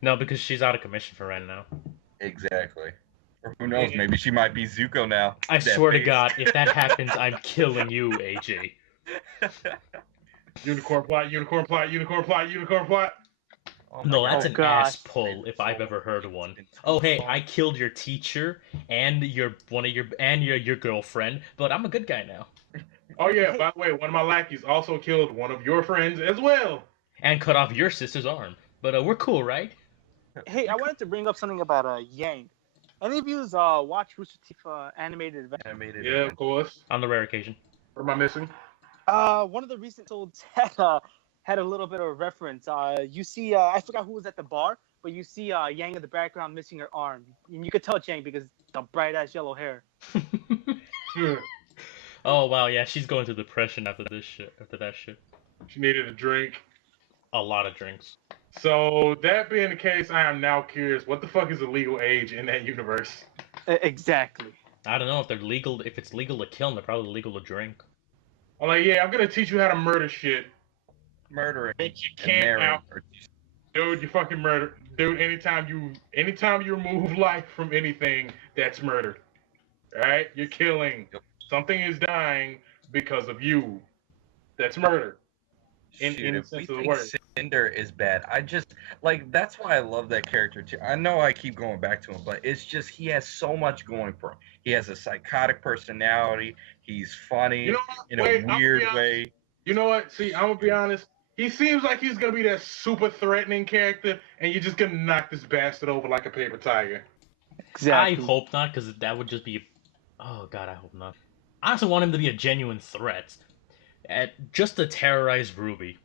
No, because she's out of commission for right now. Exactly. Or who knows? Yeah. Maybe she might be Zuko now. I That swear to face. God, if that happens, I'm killing you, AJ. Unicorn plot, unicorn plot, unicorn plot, unicorn plot. Oh my No, God. that's Oh, an gosh. ass pull if I've ever heard one. Oh hey, I killed your teacher and your girlfriend, but I'm a good guy now. Oh yeah, by the way, one of my lackeys also killed one of your friends as well. And cut off your sister's arm. But we're cool, right? Hey, I wanted to bring up something about Yang. Any of you watch Rooster Teeth animated event? Animated Yeah, event. of course. On the rare occasion. What am I missing? One of the recent episodes had a little bit of a reference. You see, I forgot who was at the bar, but you see Yang in the background missing her arm, and you could tell it's Yang because the bright ass yellow hair. Oh wow, yeah, she's going through depression after this shit. After that shit, She needed a drink. a lot of drinks. So that being the case, I am now curious. What the fuck is the legal age in that universe? Exactly. I don't know if they're legal. If it's legal to kill, they're probably legal to drink. I'm like, yeah, I'm gonna teach you how to murder shit. Murdering. But you and can't marrying. out, dude. You fucking murder, dude. Anytime you remove life from anything, that's murder. All right, you're killing. something is dying because of you. That's murder. In Shoot, the if we sense of the think word. Cinder is bad, I just like that's why I love that character too. I know I keep going back to him, but it's just he has so much going for him. He has a psychotic personality. He's You funny know what? in a Wait, I'm gonna be weird honest. way. You know what? See, I'm gonna be honest. He seems like he's gonna be that super threatening character, and you're just gonna knock this bastard over like a paper tiger. I Exactly. hope not, because that would just be. Oh god, I hope not. I also want him to be a genuine threat, just to terrorize Ruby.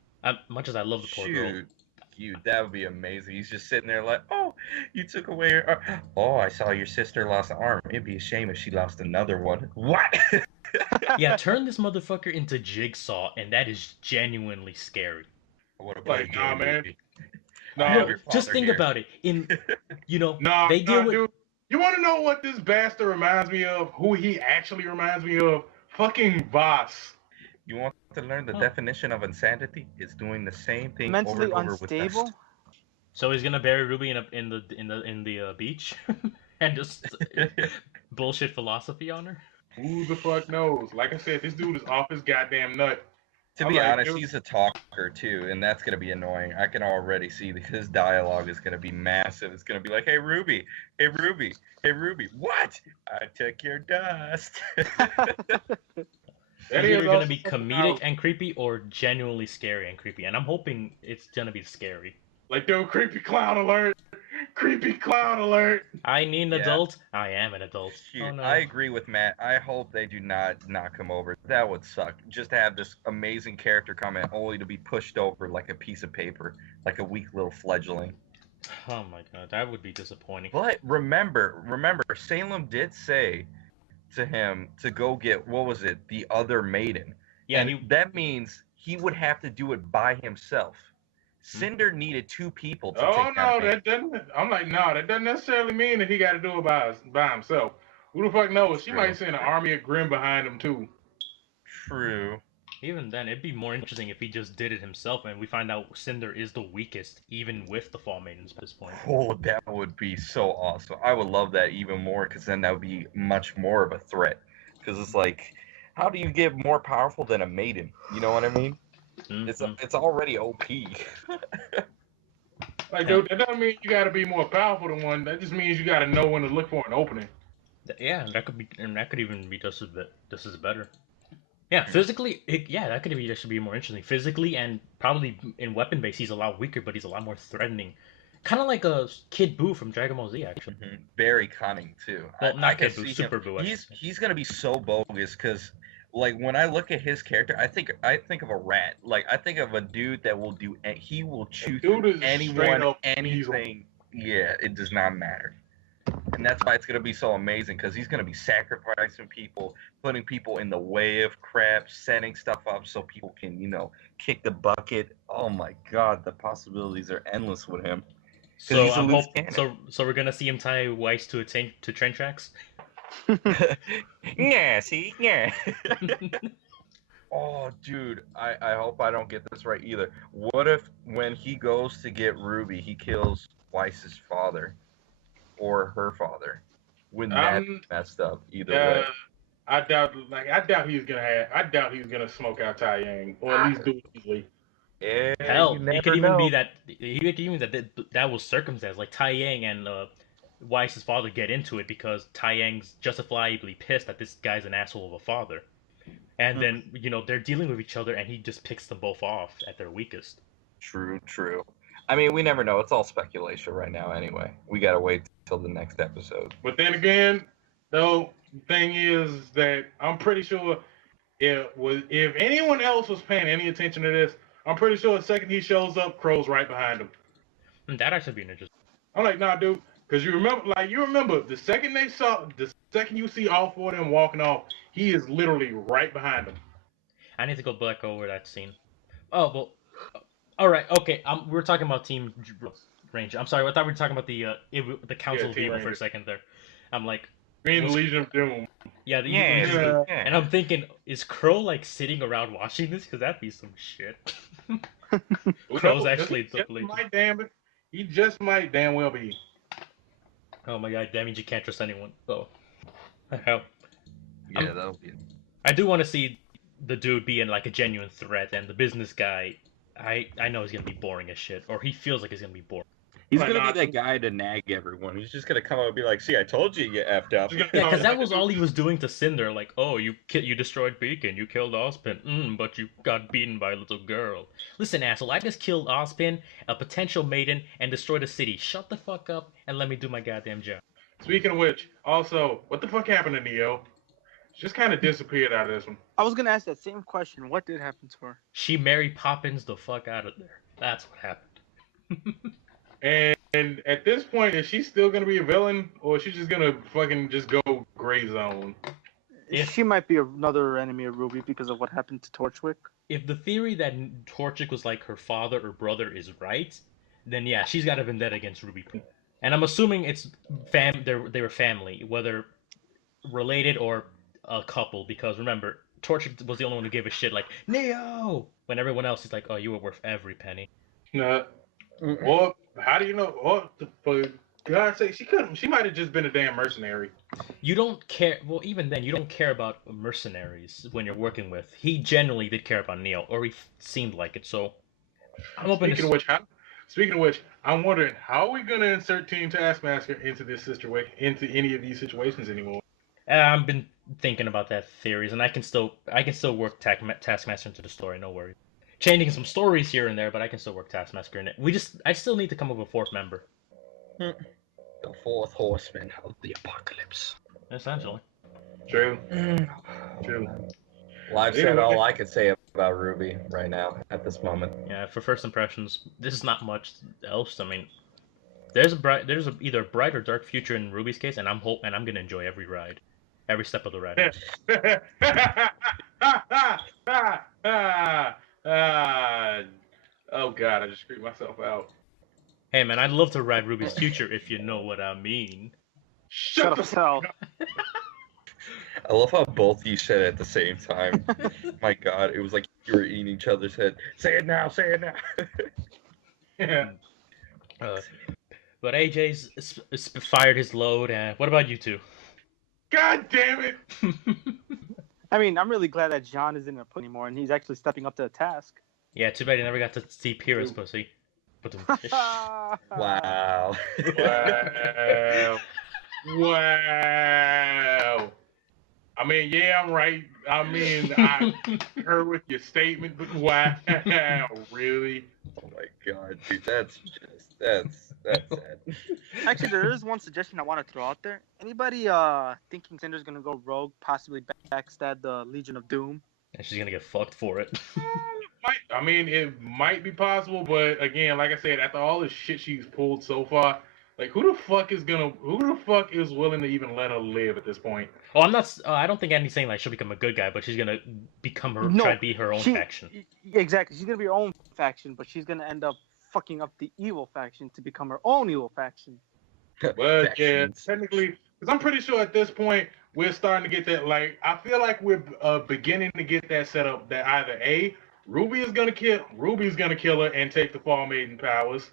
Much as I love the poor girl. Shoot, that would be amazing. He's just sitting there like, oh, you took away her arm. Oh, I saw your sister lost an arm. It'd be a shame if she lost another one. What? Yeah, turn this motherfucker into Jigsaw, and that is genuinely scary. What about Like, nah, man. Ruby? No, I have No, your just father think here. about it. nah, They deal with. dude. You want to know what this bastard reminds me of? Who he actually reminds me of? Fucking Voss. You want to learn the Oh. definition of insanity? It's doing the same thing Mentally over and over unstable. with So he's gonna bury Ruby in the beach, and just bullshit philosophy on her. Who the fuck knows? Like I said, this dude is off his goddamn nut. To I'm be like, honest, dude, he's a talker too, and that's gonna be annoying. I can already see that his dialogue is gonna be massive. It's gonna be like, "Hey Ruby, hey Ruby, hey Ruby, what? I took your dust." that It's is either gonna also be something comedic else. and creepy, or genuinely scary and creepy. And I'm hoping it's gonna be scary. Like, dude, creepy clown alert! Creepy clown alert! I need an Yeah. adult. I am an adult. Shoot, Oh no. I agree with Matt. I hope they do not knock him over. That would suck. Just to have this amazing character come in, only to be pushed over like a piece of paper, like a weak little fledgling. Oh my god, that would be disappointing. But remember, Salem did say to him to go get, what was it, the other maiden. Yeah, and that means he would have to do it by himself. Cinder needed two people to Oh take no, down that doesn't. I'm like, no, that doesn't necessarily mean that he got to do it by himself. Who the fuck knows? She True. might send an army of Grimm behind him too. True. Even then, it'd be more interesting if he just did it himself, and we find out Cinder is the weakest, even with the Fall Maidens at this point. Oh, that would be so awesome. I would love that even more, because then that would be much more of a threat. Because it's like, how do you get more powerful than a maiden? You know what I mean? Mm-hmm. It's already OP. Like, dude, that doesn't mean you got to be more powerful than one. That just means you got to know when to look for an opening. Yeah, that could even be just as better. Yeah, physically, that could be just be more interesting. Physically and probably in weapon base, he's a lot weaker, but he's a lot more threatening. Kind of like a Kid Buu from Dragon Ball Z, actually. Very cunning too. Well, I not can Kid Buu, see Super him. Buu. He's gonna be so bogus because, like, when I look at his character, I think of a rat. Like, I think of a dude that will do. He will chew Dude through is straight anyone, up anything. Yeah, it does not matter. And that's why it's gonna be so amazing, because he's gonna be sacrificing people, putting people in the way of crap, setting stuff up so people can, kick the bucket. Oh my God, the possibilities are endless with him. So he's a I'm loose so we're gonna see him tie Weiss to train tracks. Yeah, see, yeah. Oh, dude, I hope I don't get this right either. What if when he goes to get Ruby, he kills Weiss's father or her father? Wouldn't that be messed up either way? I doubt he's gonna smoke out Tai Yang, or at least do it easily. Yeah, Hell, you it never could even know. be that that was circumstance. Like Tai Yang and Weiss's father get into it because Tai Yang's justifiably pissed that this guy's an asshole of a father, and then they're dealing with each other, and he just picks them both off at their weakest. True. I mean, we never know. It's all speculation right now. Anyway, we gotta wait till the next episode. But then again, though, the thing is that I'm pretty sure if anyone else was paying any attention to this, I'm pretty sure the second he shows up, Crow's right behind him. That'd actually be interesting. I'm like, nah, dude, because you remember the second you see all four of them walking off, he is literally right behind them. I need to go back over that scene. Oh well. All right. Okay. We're talking about Team Ranger. I'm sorry. I thought we were talking about the Council of Evil for a second there. I'm like. Me and the Legion of Doom. Yeah, and I'm thinking, is Crow like sitting around watching this? Because that'd be some shit. Crow's actually He just might damn well be. Oh my God, that means you can't trust anyone. Oh, hell. Yeah, that'll be it. I do want to see the dude being like a genuine threat, and the business guy. I know he's gonna be boring as shit, or he feels like he's gonna be boring. He's Like, gonna nah, be that guy to nag everyone. He's just gonna come out and be like, "See, I told you, you get effed up." Just gonna Yeah, come because that like, was all he was doing to Cinder. Like, oh, you destroyed Beacon, you killed Ozpin, but you got beaten by a little girl. Listen, asshole, I just killed Ozpin, a potential maiden, and destroyed a city. Shut the fuck up and let me do my goddamn job. Speaking of which, also, what the fuck happened to Neo? She just kind of disappeared out of this one. I was gonna ask that same question. What did happen to her? She Mary Poppins the fuck out of there. That's what happened. And at this point, is she still gonna be a villain, or is she just gonna fucking just go gray zone? If- She might be another enemy of Ruby because of what happened to Torchwick. If the theory that Torchic was like her father or brother is right, then yeah, she's got a vendetta against Ruby. And I'm assuming it's they were family, whether related or a couple, because remember, Torchic was the only one who gave a shit like Neo when everyone else is like, oh, you were worth every penny. Nah. Or how do you know? Or for God's sake, she couldn't. She might have just been a damn mercenary. You don't care. Well, even then, you don't care about mercenaries when you're working with. He genuinely did care about Neo, or he seemed like it. So I'm open Speaking of which, I'm wondering how are we gonna insert Team Taskmaster into this situation, into any of these situations anymore? I've been thinking about that theories, and I can still work Taskmaster into the story. No worry. Changing some stories here and there, but I can still work Taskmaster in it. I still need to come up with a fourth member. The fourth horseman of the apocalypse. Essentially. True. True. Well, I've said all I could say about Ruby right now at this moment. Yeah, for first impressions, this is not much else. I mean, there's either a bright or dark future in Ruby's case, and I'm gonna enjoy every ride, every step of the ride. Oh god, I just screwed myself out. Hey man, I'd love to ride Ruby's future if you know what I mean. Shut the hell. I love how both you said it at the same time. My god, it was like you were eating each other's head. Say it now, say it now. Yeah. But AJ's fired his load, and what about you two? God damn it! I mean, I'm really glad that John isn't in a put anymore, and he's actually stepping up to the task. Yeah, too bad he never got to see Pyrrha's pussy. Wow. Wow. Wow. I mean, yeah, I'm right. I mean, I concur with your statement, but wow, really? Oh my god, dude, that's sad. Actually, there is one suggestion I want to throw out there. Anybody thinking Cinder's gonna go rogue, possibly backstab the Legion of Doom? And she's gonna get fucked for it. I mean, it might be possible, but again, like I said, after all the shit she's pulled so far, like who the fuck is willing to even let her live at this point? Oh, I'm not. I don't think Andy's saying like she'll become a good guy, but she's gonna become try to be her own faction. Exactly, she's gonna be her own faction, but she's gonna end up fucking up the evil faction to become her own evil faction. Well, yeah, technically, because I'm pretty sure at this point we're starting to get that. Like, I feel like we're beginning to get that set up that either A, Ruby's gonna kill her and take the Fall Maiden powers,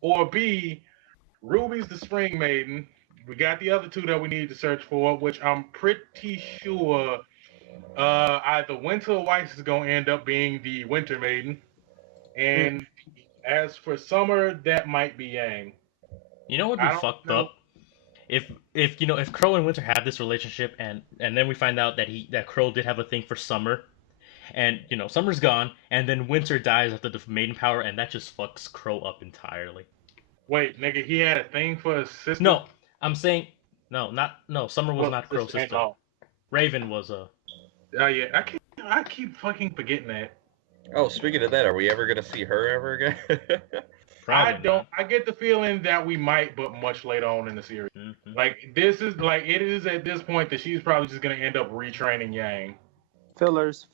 or B, Ruby's the Spring Maiden. We got the other two that we need to search for, which I'm pretty sure either Winter or Weiss is gonna end up being the Winter Maiden, and as for Summer, that might be Yang. You know what would be fucked up? If Crow and Winter have this relationship and then we find out that Crow did have a thing for Summer, and Summer's gone, and then Winter dies after the maiden power, and that just fucks Crow up entirely. Wait, nigga, he had a thing for his sister? No, I'm saying Summer was not Crow's sister. No. Raven was a. Oh yeah, I keep fucking forgetting that. Oh, speaking of that, are we ever gonna see her ever again? I don't. I get the feeling that we might, but much later on in the series. Mm-hmm. Like it is at this point that she's probably just gonna end up retraining Yang. Fillers.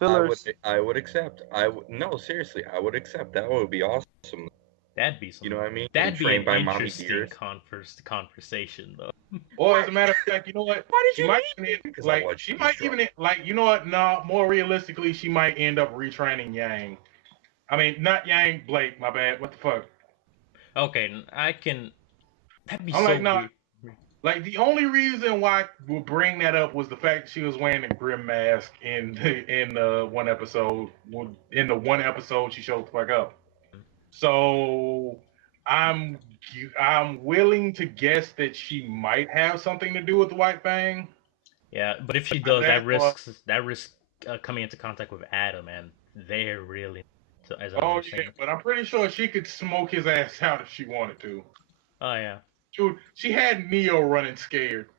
I would accept. No, seriously, I would accept. That would be awesome. That'd be You know what I mean? That'd be an by interesting conversation, though. Or as a matter of fact, you know what? Why did she you might leave? even, like she might even like you know what? No, more realistically, she might end up retraining Yang. I mean, not Yang, Blake. My bad. What the fuck? Okay, I can. That'd be I'm so like, no. weird. Like the only reason why we'll bring that up was the fact that she was wearing a grim mask in the one episode. In the one episode, she showed the fuck up. So I'm I'm willing to guess that she might have something to do with the White Fang. Yeah, but if she does, That or that risks coming into contact with Adam, and they're really, as I oh yeah, understand. but I'm pretty sure she could smoke his ass out if she wanted to. Oh yeah. Dude, she had Neo running scared.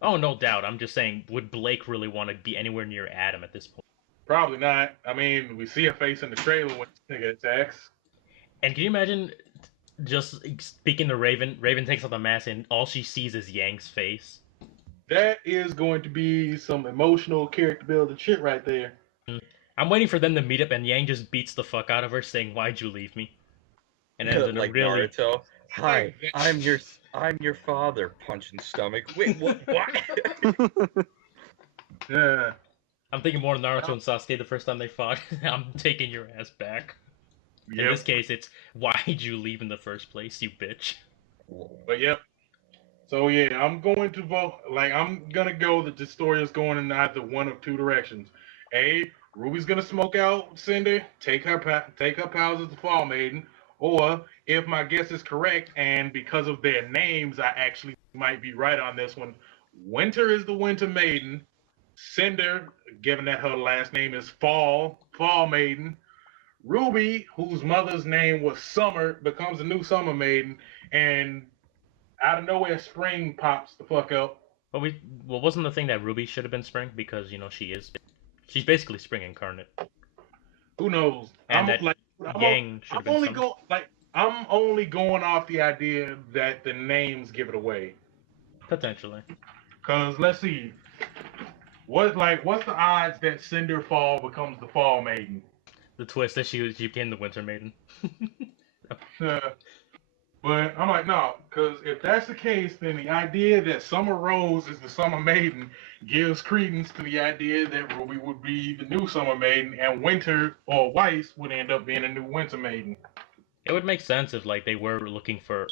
Oh, no doubt. I'm just saying, would Blake really want to be anywhere near Adam at this point? Probably not. I mean, we see her face in the trailer when this nigga attacks. And can you imagine just speaking to Raven? Raven takes off the mask, and all she sees is Yang's face. That is going to be some emotional character building shit right there. I'm waiting for them to meet up, and Yang just beats the fuck out of her, saying, "Why'd you leave me?" And ends in a Like really Naruto. Hi, I'm your father. Punch in stomach. Wait, what? Yeah. I'm thinking more Naruto and Sasuke the first time they fought. I'm taking your ass back. In this case, it's why'd you leave in the first place, you bitch? But yep. So yeah, I'm going to vote. Like I'm gonna go that the story is going in either one of two directions. A, Ruby's gonna smoke out Cinder, take her powers as the Fall Maiden, or if my guess is correct, and because of their names, I actually might be right on this one. Winter is the Winter Maiden. Cinder, given that her last name is Fall Maiden. Ruby, whose mother's name was Summer, becomes a new Summer Maiden, and out of nowhere, Spring pops the fuck up. Well, wasn't the thing that Ruby should have been Spring because she's basically Spring incarnate. Who knows? And I'm only going off the idea that the names give it away. Potentially. Cause let's see, what's the odds that Cinder Fall becomes the Fall Maiden? The twist that she became the Winter Maiden. But I'm like, no, because if that's the case, then the idea that Summer Rose is the Summer Maiden gives credence to the idea that Ruby would be the new Summer Maiden, and Winter or Weiss would end up being a new Winter Maiden. It would make sense if they were looking for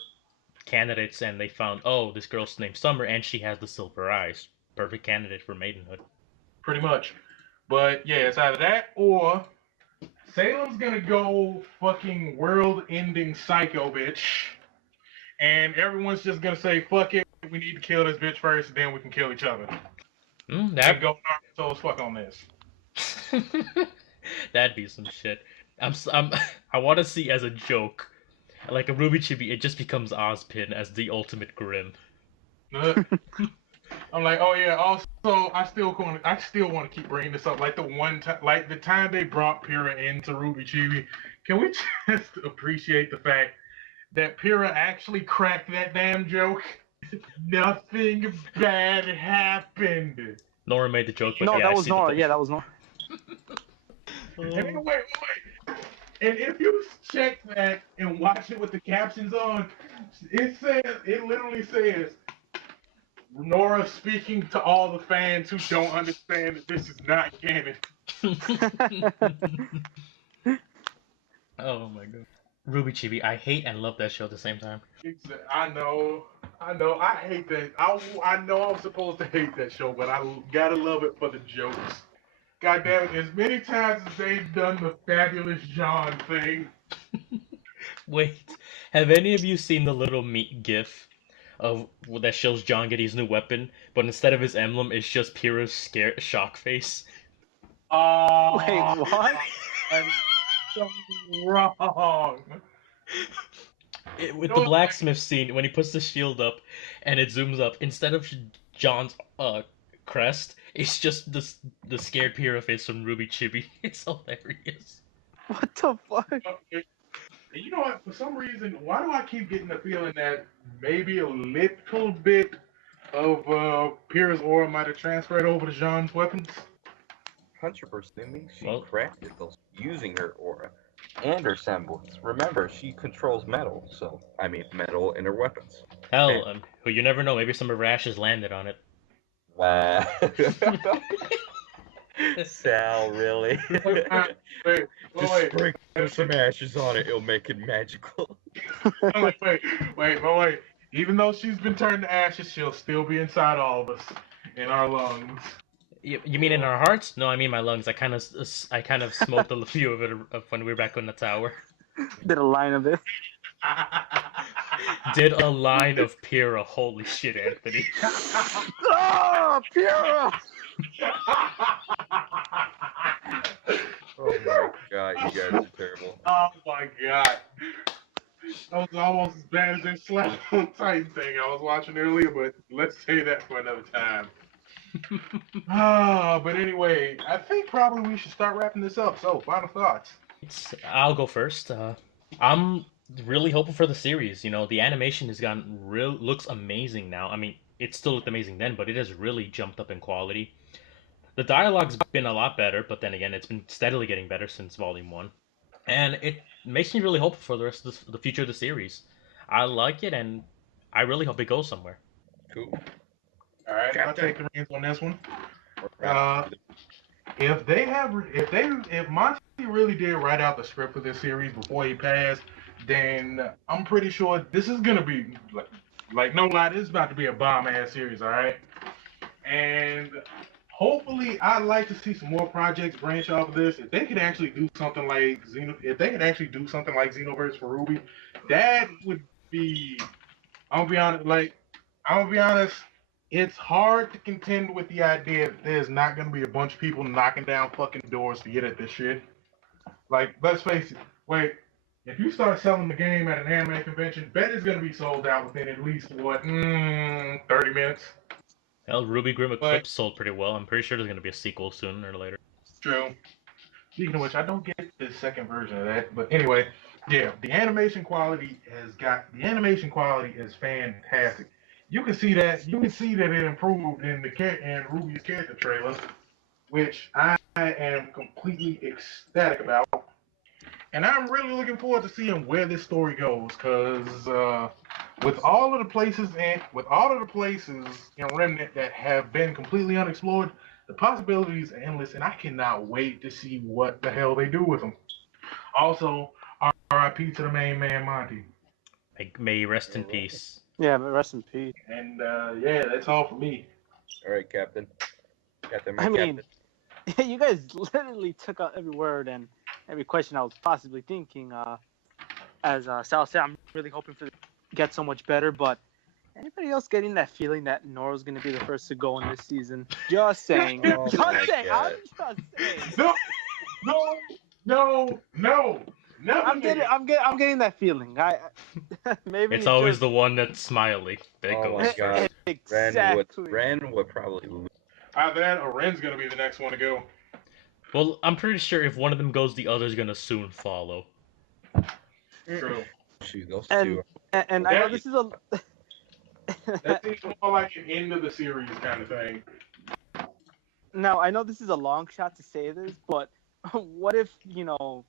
candidates and they found, oh, this girl's named Summer and she has the silver eyes. Perfect candidate for maidenhood. Pretty much. But yeah, it's either that or Salem's gonna go fucking world-ending psycho bitch. And everyone's just gonna say, fuck it, we need to kill this bitch first, and then we can kill each other. That'd go Naruto's fuck on this. That'd be some shit. I want to see as a joke, like a Ruby Chibi, it just becomes Ozpin as the ultimate Grim. I'm like, oh yeah. Also, I still want to keep bringing this up. Like the time they brought Pyrrha into RWBY Chibi, can we just appreciate the fact that Pyrrha actually cracked that damn joke? Nothing bad happened. Nora made the joke, but no, yeah, that was Nora. Yeah, that was Nora. And then, wait. And if you check that and watch it with the captions on, it literally says, Nora speaking to all the fans who don't understand that this is not canon. Oh my god. RWBY Chibi, I hate and love that show at the same time. I know. I hate that. I know I'm supposed to hate that show, but I gotta love it for the jokes. God damn it, as many times as they've done the Fabulous John thing. Wait, have any of you seen the little GIF of that shows John getting his new weapon, but instead of his emblem, it's just Pyrrha's shock face? Wait, what? So wrong. With the blacksmith scene, when he puts the shield up and it zooms up, instead of John's crest, it's just the scared Pyrrha face from RWBY Chibi. It's hilarious. What the fuck? You know what? For some reason, why do I keep getting the feeling that maybe a little bit of Pyrrha's aura might have transferred over to Jean's weapons? 100%. She crafted those using her aura and her semblance. Remember, she controls metal, metal in her weapons. Hell, you never know. Maybe some of her ashes landed on it. Wow. Sal, really? Wait. Sprinkle some ashes on it, it'll make it magical. I'm like, wait. Even though she's been turned to ashes, she'll still be inside all of us, in our lungs. You mean in our hearts? No, I mean my lungs. I kind of smoked a few of it when we were back on the tower. Did a line of it. Did a line of Pyrrha. Holy shit, Anthony. Oh, Pyrrha! Oh my god, you guys are terrible. Oh my god. That was almost as bad as that Slap on Titan thing I was watching earlier, but let's save that for another time. But anyway, I think probably we should start wrapping this up. So, final thoughts. I'll go first. I'm really hoping for the series. You know, the animation has gotten looks amazing now. I mean, it still looked amazing then, but it has really jumped up in quality. The dialogue's been a lot better, but then again, it's been steadily getting better since Volume 1. And it makes me really hopeful for the rest of the future of the series. I like it, and I really hope it goes somewhere. Cool. All right, I'll take the reins on this one. If Monty really did write out the script for this series before he passed, then I'm pretty sure this is gonna be like no lie, this is about to be a bomb ass series, all right? And hopefully, I'd like to see some more projects branch off of this. If they could actually do something like Xenoverse for RWBY, that would be. I'm gonna be honest. It's hard to contend with the idea that there's not gonna be a bunch of people knocking down fucking doors to get at this shit. Like, let's face it. Wait, if you start selling the game at an anime convention, bet it's gonna be sold out within at least 30 minutes. Well, Ruby Grim Eclipse sold pretty well. I'm pretty sure there's going to be a sequel sooner or later. True. Speaking of which, I don't get the second version of that. But anyway, yeah, the animation quality is fantastic. You can see that it improved in Ruby's character trailer, which I am completely ecstatic about. And I'm really looking forward to seeing where this story goes, because with all of the places in Remnant that have been completely unexplored, the possibilities are endless, and I cannot wait to see what the hell they do with them. Also, R.I.P. to the main man Monty. May he rest in peace. Yeah, but rest in peace. And yeah, that's all for me. All right, Captain. You guys literally took out every word and every question I was possibly thinking. As Sal said, I'm really hoping for get so much better, but anybody else getting that feeling that Nora's going to be the first to go in this season? Just saying. Oh I'm my just God. saying. No. I'm getting that feeling. Maybe It's always the one that's smiley. That Oh goes my first. God. Exactly. Ren would probably lose. Either that or Ren's gonna be the next one to go. Well, I'm pretty sure if one of them goes, the other's gonna soon follow. True. Shoot, those And- two. And I know this is a. That seems more like an end of the series kind of thing. Now I know this is a long shot to say this, but what if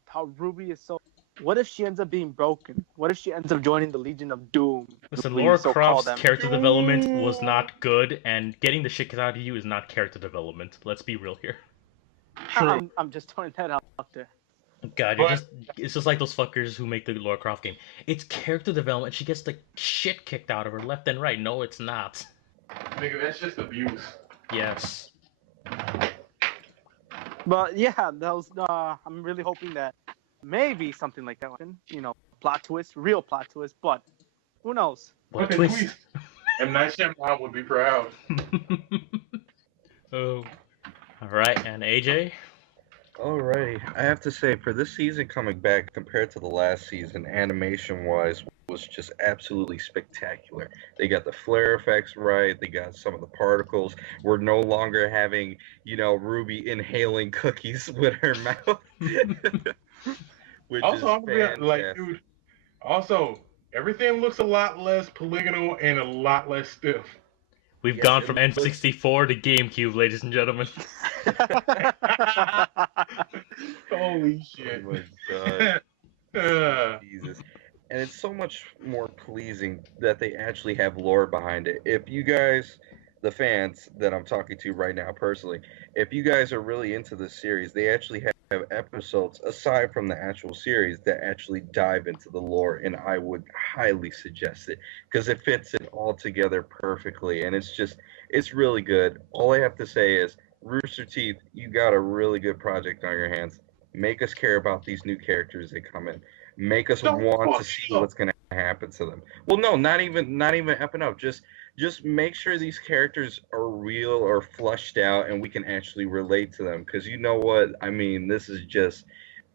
how Ruby is so? What if she ends up being broken? What if she ends up joining the Legion of Doom? Listen, We Laura so-call Croft's them. character development was not good, and getting the shit kicked out of you is not character development. Let's be real here. True. I'm just throwing that out there. God, But- it's just like those fuckers who make the Laura Croft game. It's character development. She gets the shit kicked out of her left and right. No, it's not. Nigga, that's just abuse. Yes. But yeah, that was. I'm really hoping that maybe something like that. Plot twist, real plot twist. But who knows? What a Okay, twist. please. M. Night Shyamalan would be proud. Oh. Alright, and AJ? Alrighty, I have to say, for this season coming back compared to the last season, animation-wise, was just absolutely spectacular. They got the flare effects right. They got some of the particles. We're no longer having, Ruby inhaling cookies with her mouth. Which Also, is I'm gonna be like, fantastic. dude. Also, everything looks a lot less polygonal and a lot less stiff. We've Yeah, gone it from looks- N64 to GameCube, ladies and gentlemen. Holy Oh shit. my god. Jesus. And it's so much more pleasing that they actually have lore behind it. If you guys, the fans that I'm talking to right now personally, if you guys are really into this series, they actually episodes aside from the actual series that actually dive into the lore, and I would highly suggest it because it fits it all together perfectly, and it's really good. All I have to say is, Rooster Teeth, you got a really good project on your hands. Make us care about these new characters that come in. Make us Don't want to fuck see up. what's gonna happen to them. Well, no, not even up and up. Just make sure these characters are real or flushed out and we can actually relate to them. Because you know what? I mean, this is just.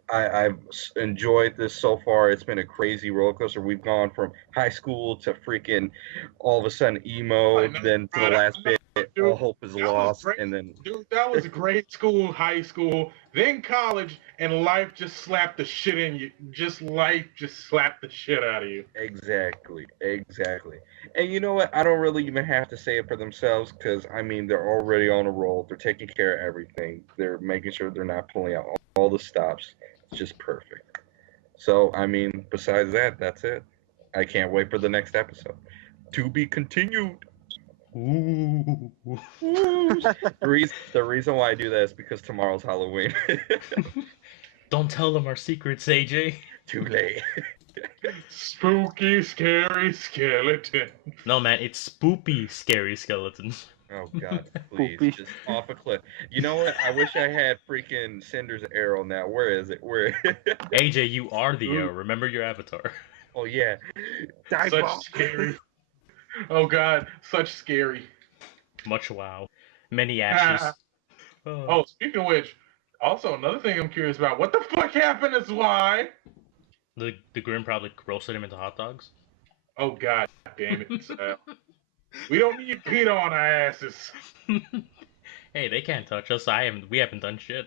I've enjoyed this so far. It's been a crazy roller coaster. We've gone from high school to freaking all of a sudden I emo, know, then to the last bit, all dude. hope is That was lost, great. and then Dude, that was great school, high school, then college, and life just slapped the shit in you. Life just slapped the shit out of you. exactly. And you know what? I don't really even have to say it for themselves because I mean they're already on a roll. They're taking care of everything. They're making sure they're not pulling out all the stops. It's just perfect. So I mean, besides that, that's it. I can't wait for the next episode. To be continued. Ooh. The reason why I do that is because tomorrow's Halloween. Don't tell them our secrets, AJ. Too late. Spooky, scary skeleton. No, man, it's spoopy, scary skeletons. Oh God, please, Poopy. just off a cliff. You know what? I wish I had freaking Cinder's arrow now. Where is it? Where? AJ, you are the arrow. Remember your avatar. Oh yeah. Die Such ball. scary. Oh God, such scary. Much wow. Many ashes. Oh, speaking of which, also another thing I'm curious about. What the fuck happened is why? The Grim probably roasted him into hot dogs. Oh God damn it, Sal. We don't need PETA on our asses. Hey, they can't touch us. We haven't done shit.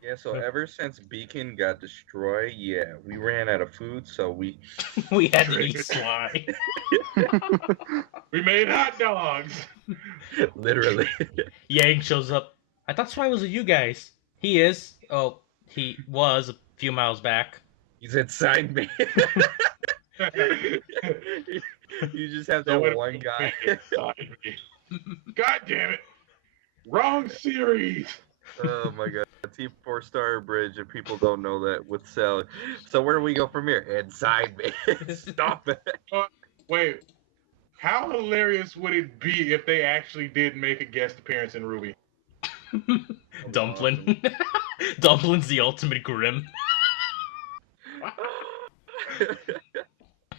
Yeah. So ever since Beacon got destroyed, yeah, we ran out of food, so we. We had to eat swine. We made hot dogs. Literally. Yang shows up. I thought Swine was with you guys. He is. Oh, he was a few miles back. He's inside me. You just have that one guy. God damn it. Wrong series. Oh my God. Team 4-star bridge, and people don't know that with Sally. So where do we go from here? Inside me. Stop it. Wait. How hilarious would it be if they actually did make a guest appearance in RWBY? Dumpling. Dumpling's the ultimate Grim.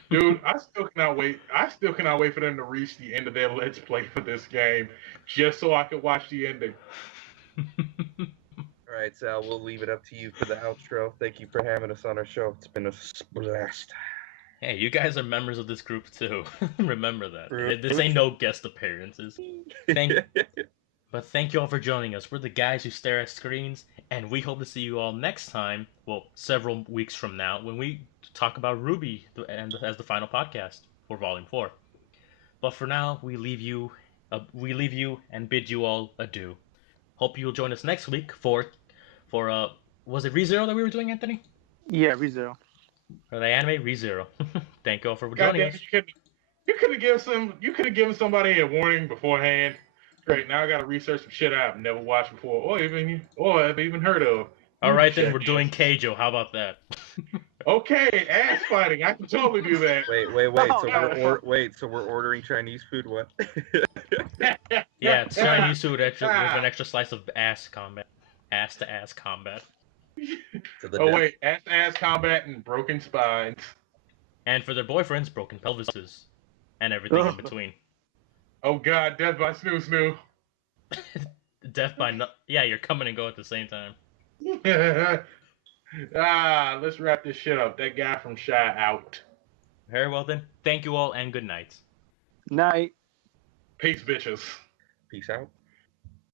Dude, I still cannot wait. I still cannot wait for them to reach the end of their Let's Play for this game, just so I can watch the ending. All right, Sal, we'll leave it up to you for the outro. Thank you for having us on our show. It's been a blast. Hey, you guys are members of this group too. Remember that. True. This ain't no guest appearances. But thank you all for joining us. We're the guys who stare at screens, and we hope to see you all next time. Well, several weeks from now, when we talk about RWBY as the final podcast for Volume 4. But for now, we leave you and bid you all adieu. Hope you'll join us next week for was it ReZero that we were doing, Anthony? Yeah, ReZero. Or the anime ReZero. Thank you all for God joining damn, us. you could have given somebody a warning beforehand. Great, now I gotta research some shit I've never watched before, or I've even heard of. All right, then Shit, we're doing yes. Keijo. How about that? Okay, ass fighting. I can totally do that. Wait. No, So no. we're ordering Chinese food. What? Yeah, it's Chinese food with an extra slice of ass to ass combat, To the Oh death. wait, ass combat and broken spines. and for their boyfriends, broken pelvises, and everything in between. Oh God, death by snoo snoo. Death by yeah, you're coming and go at the same time. Let's wrap this shit up. That guy from Shy out. Very well then. Thank you all and good night. Night. Peace, bitches. Peace out.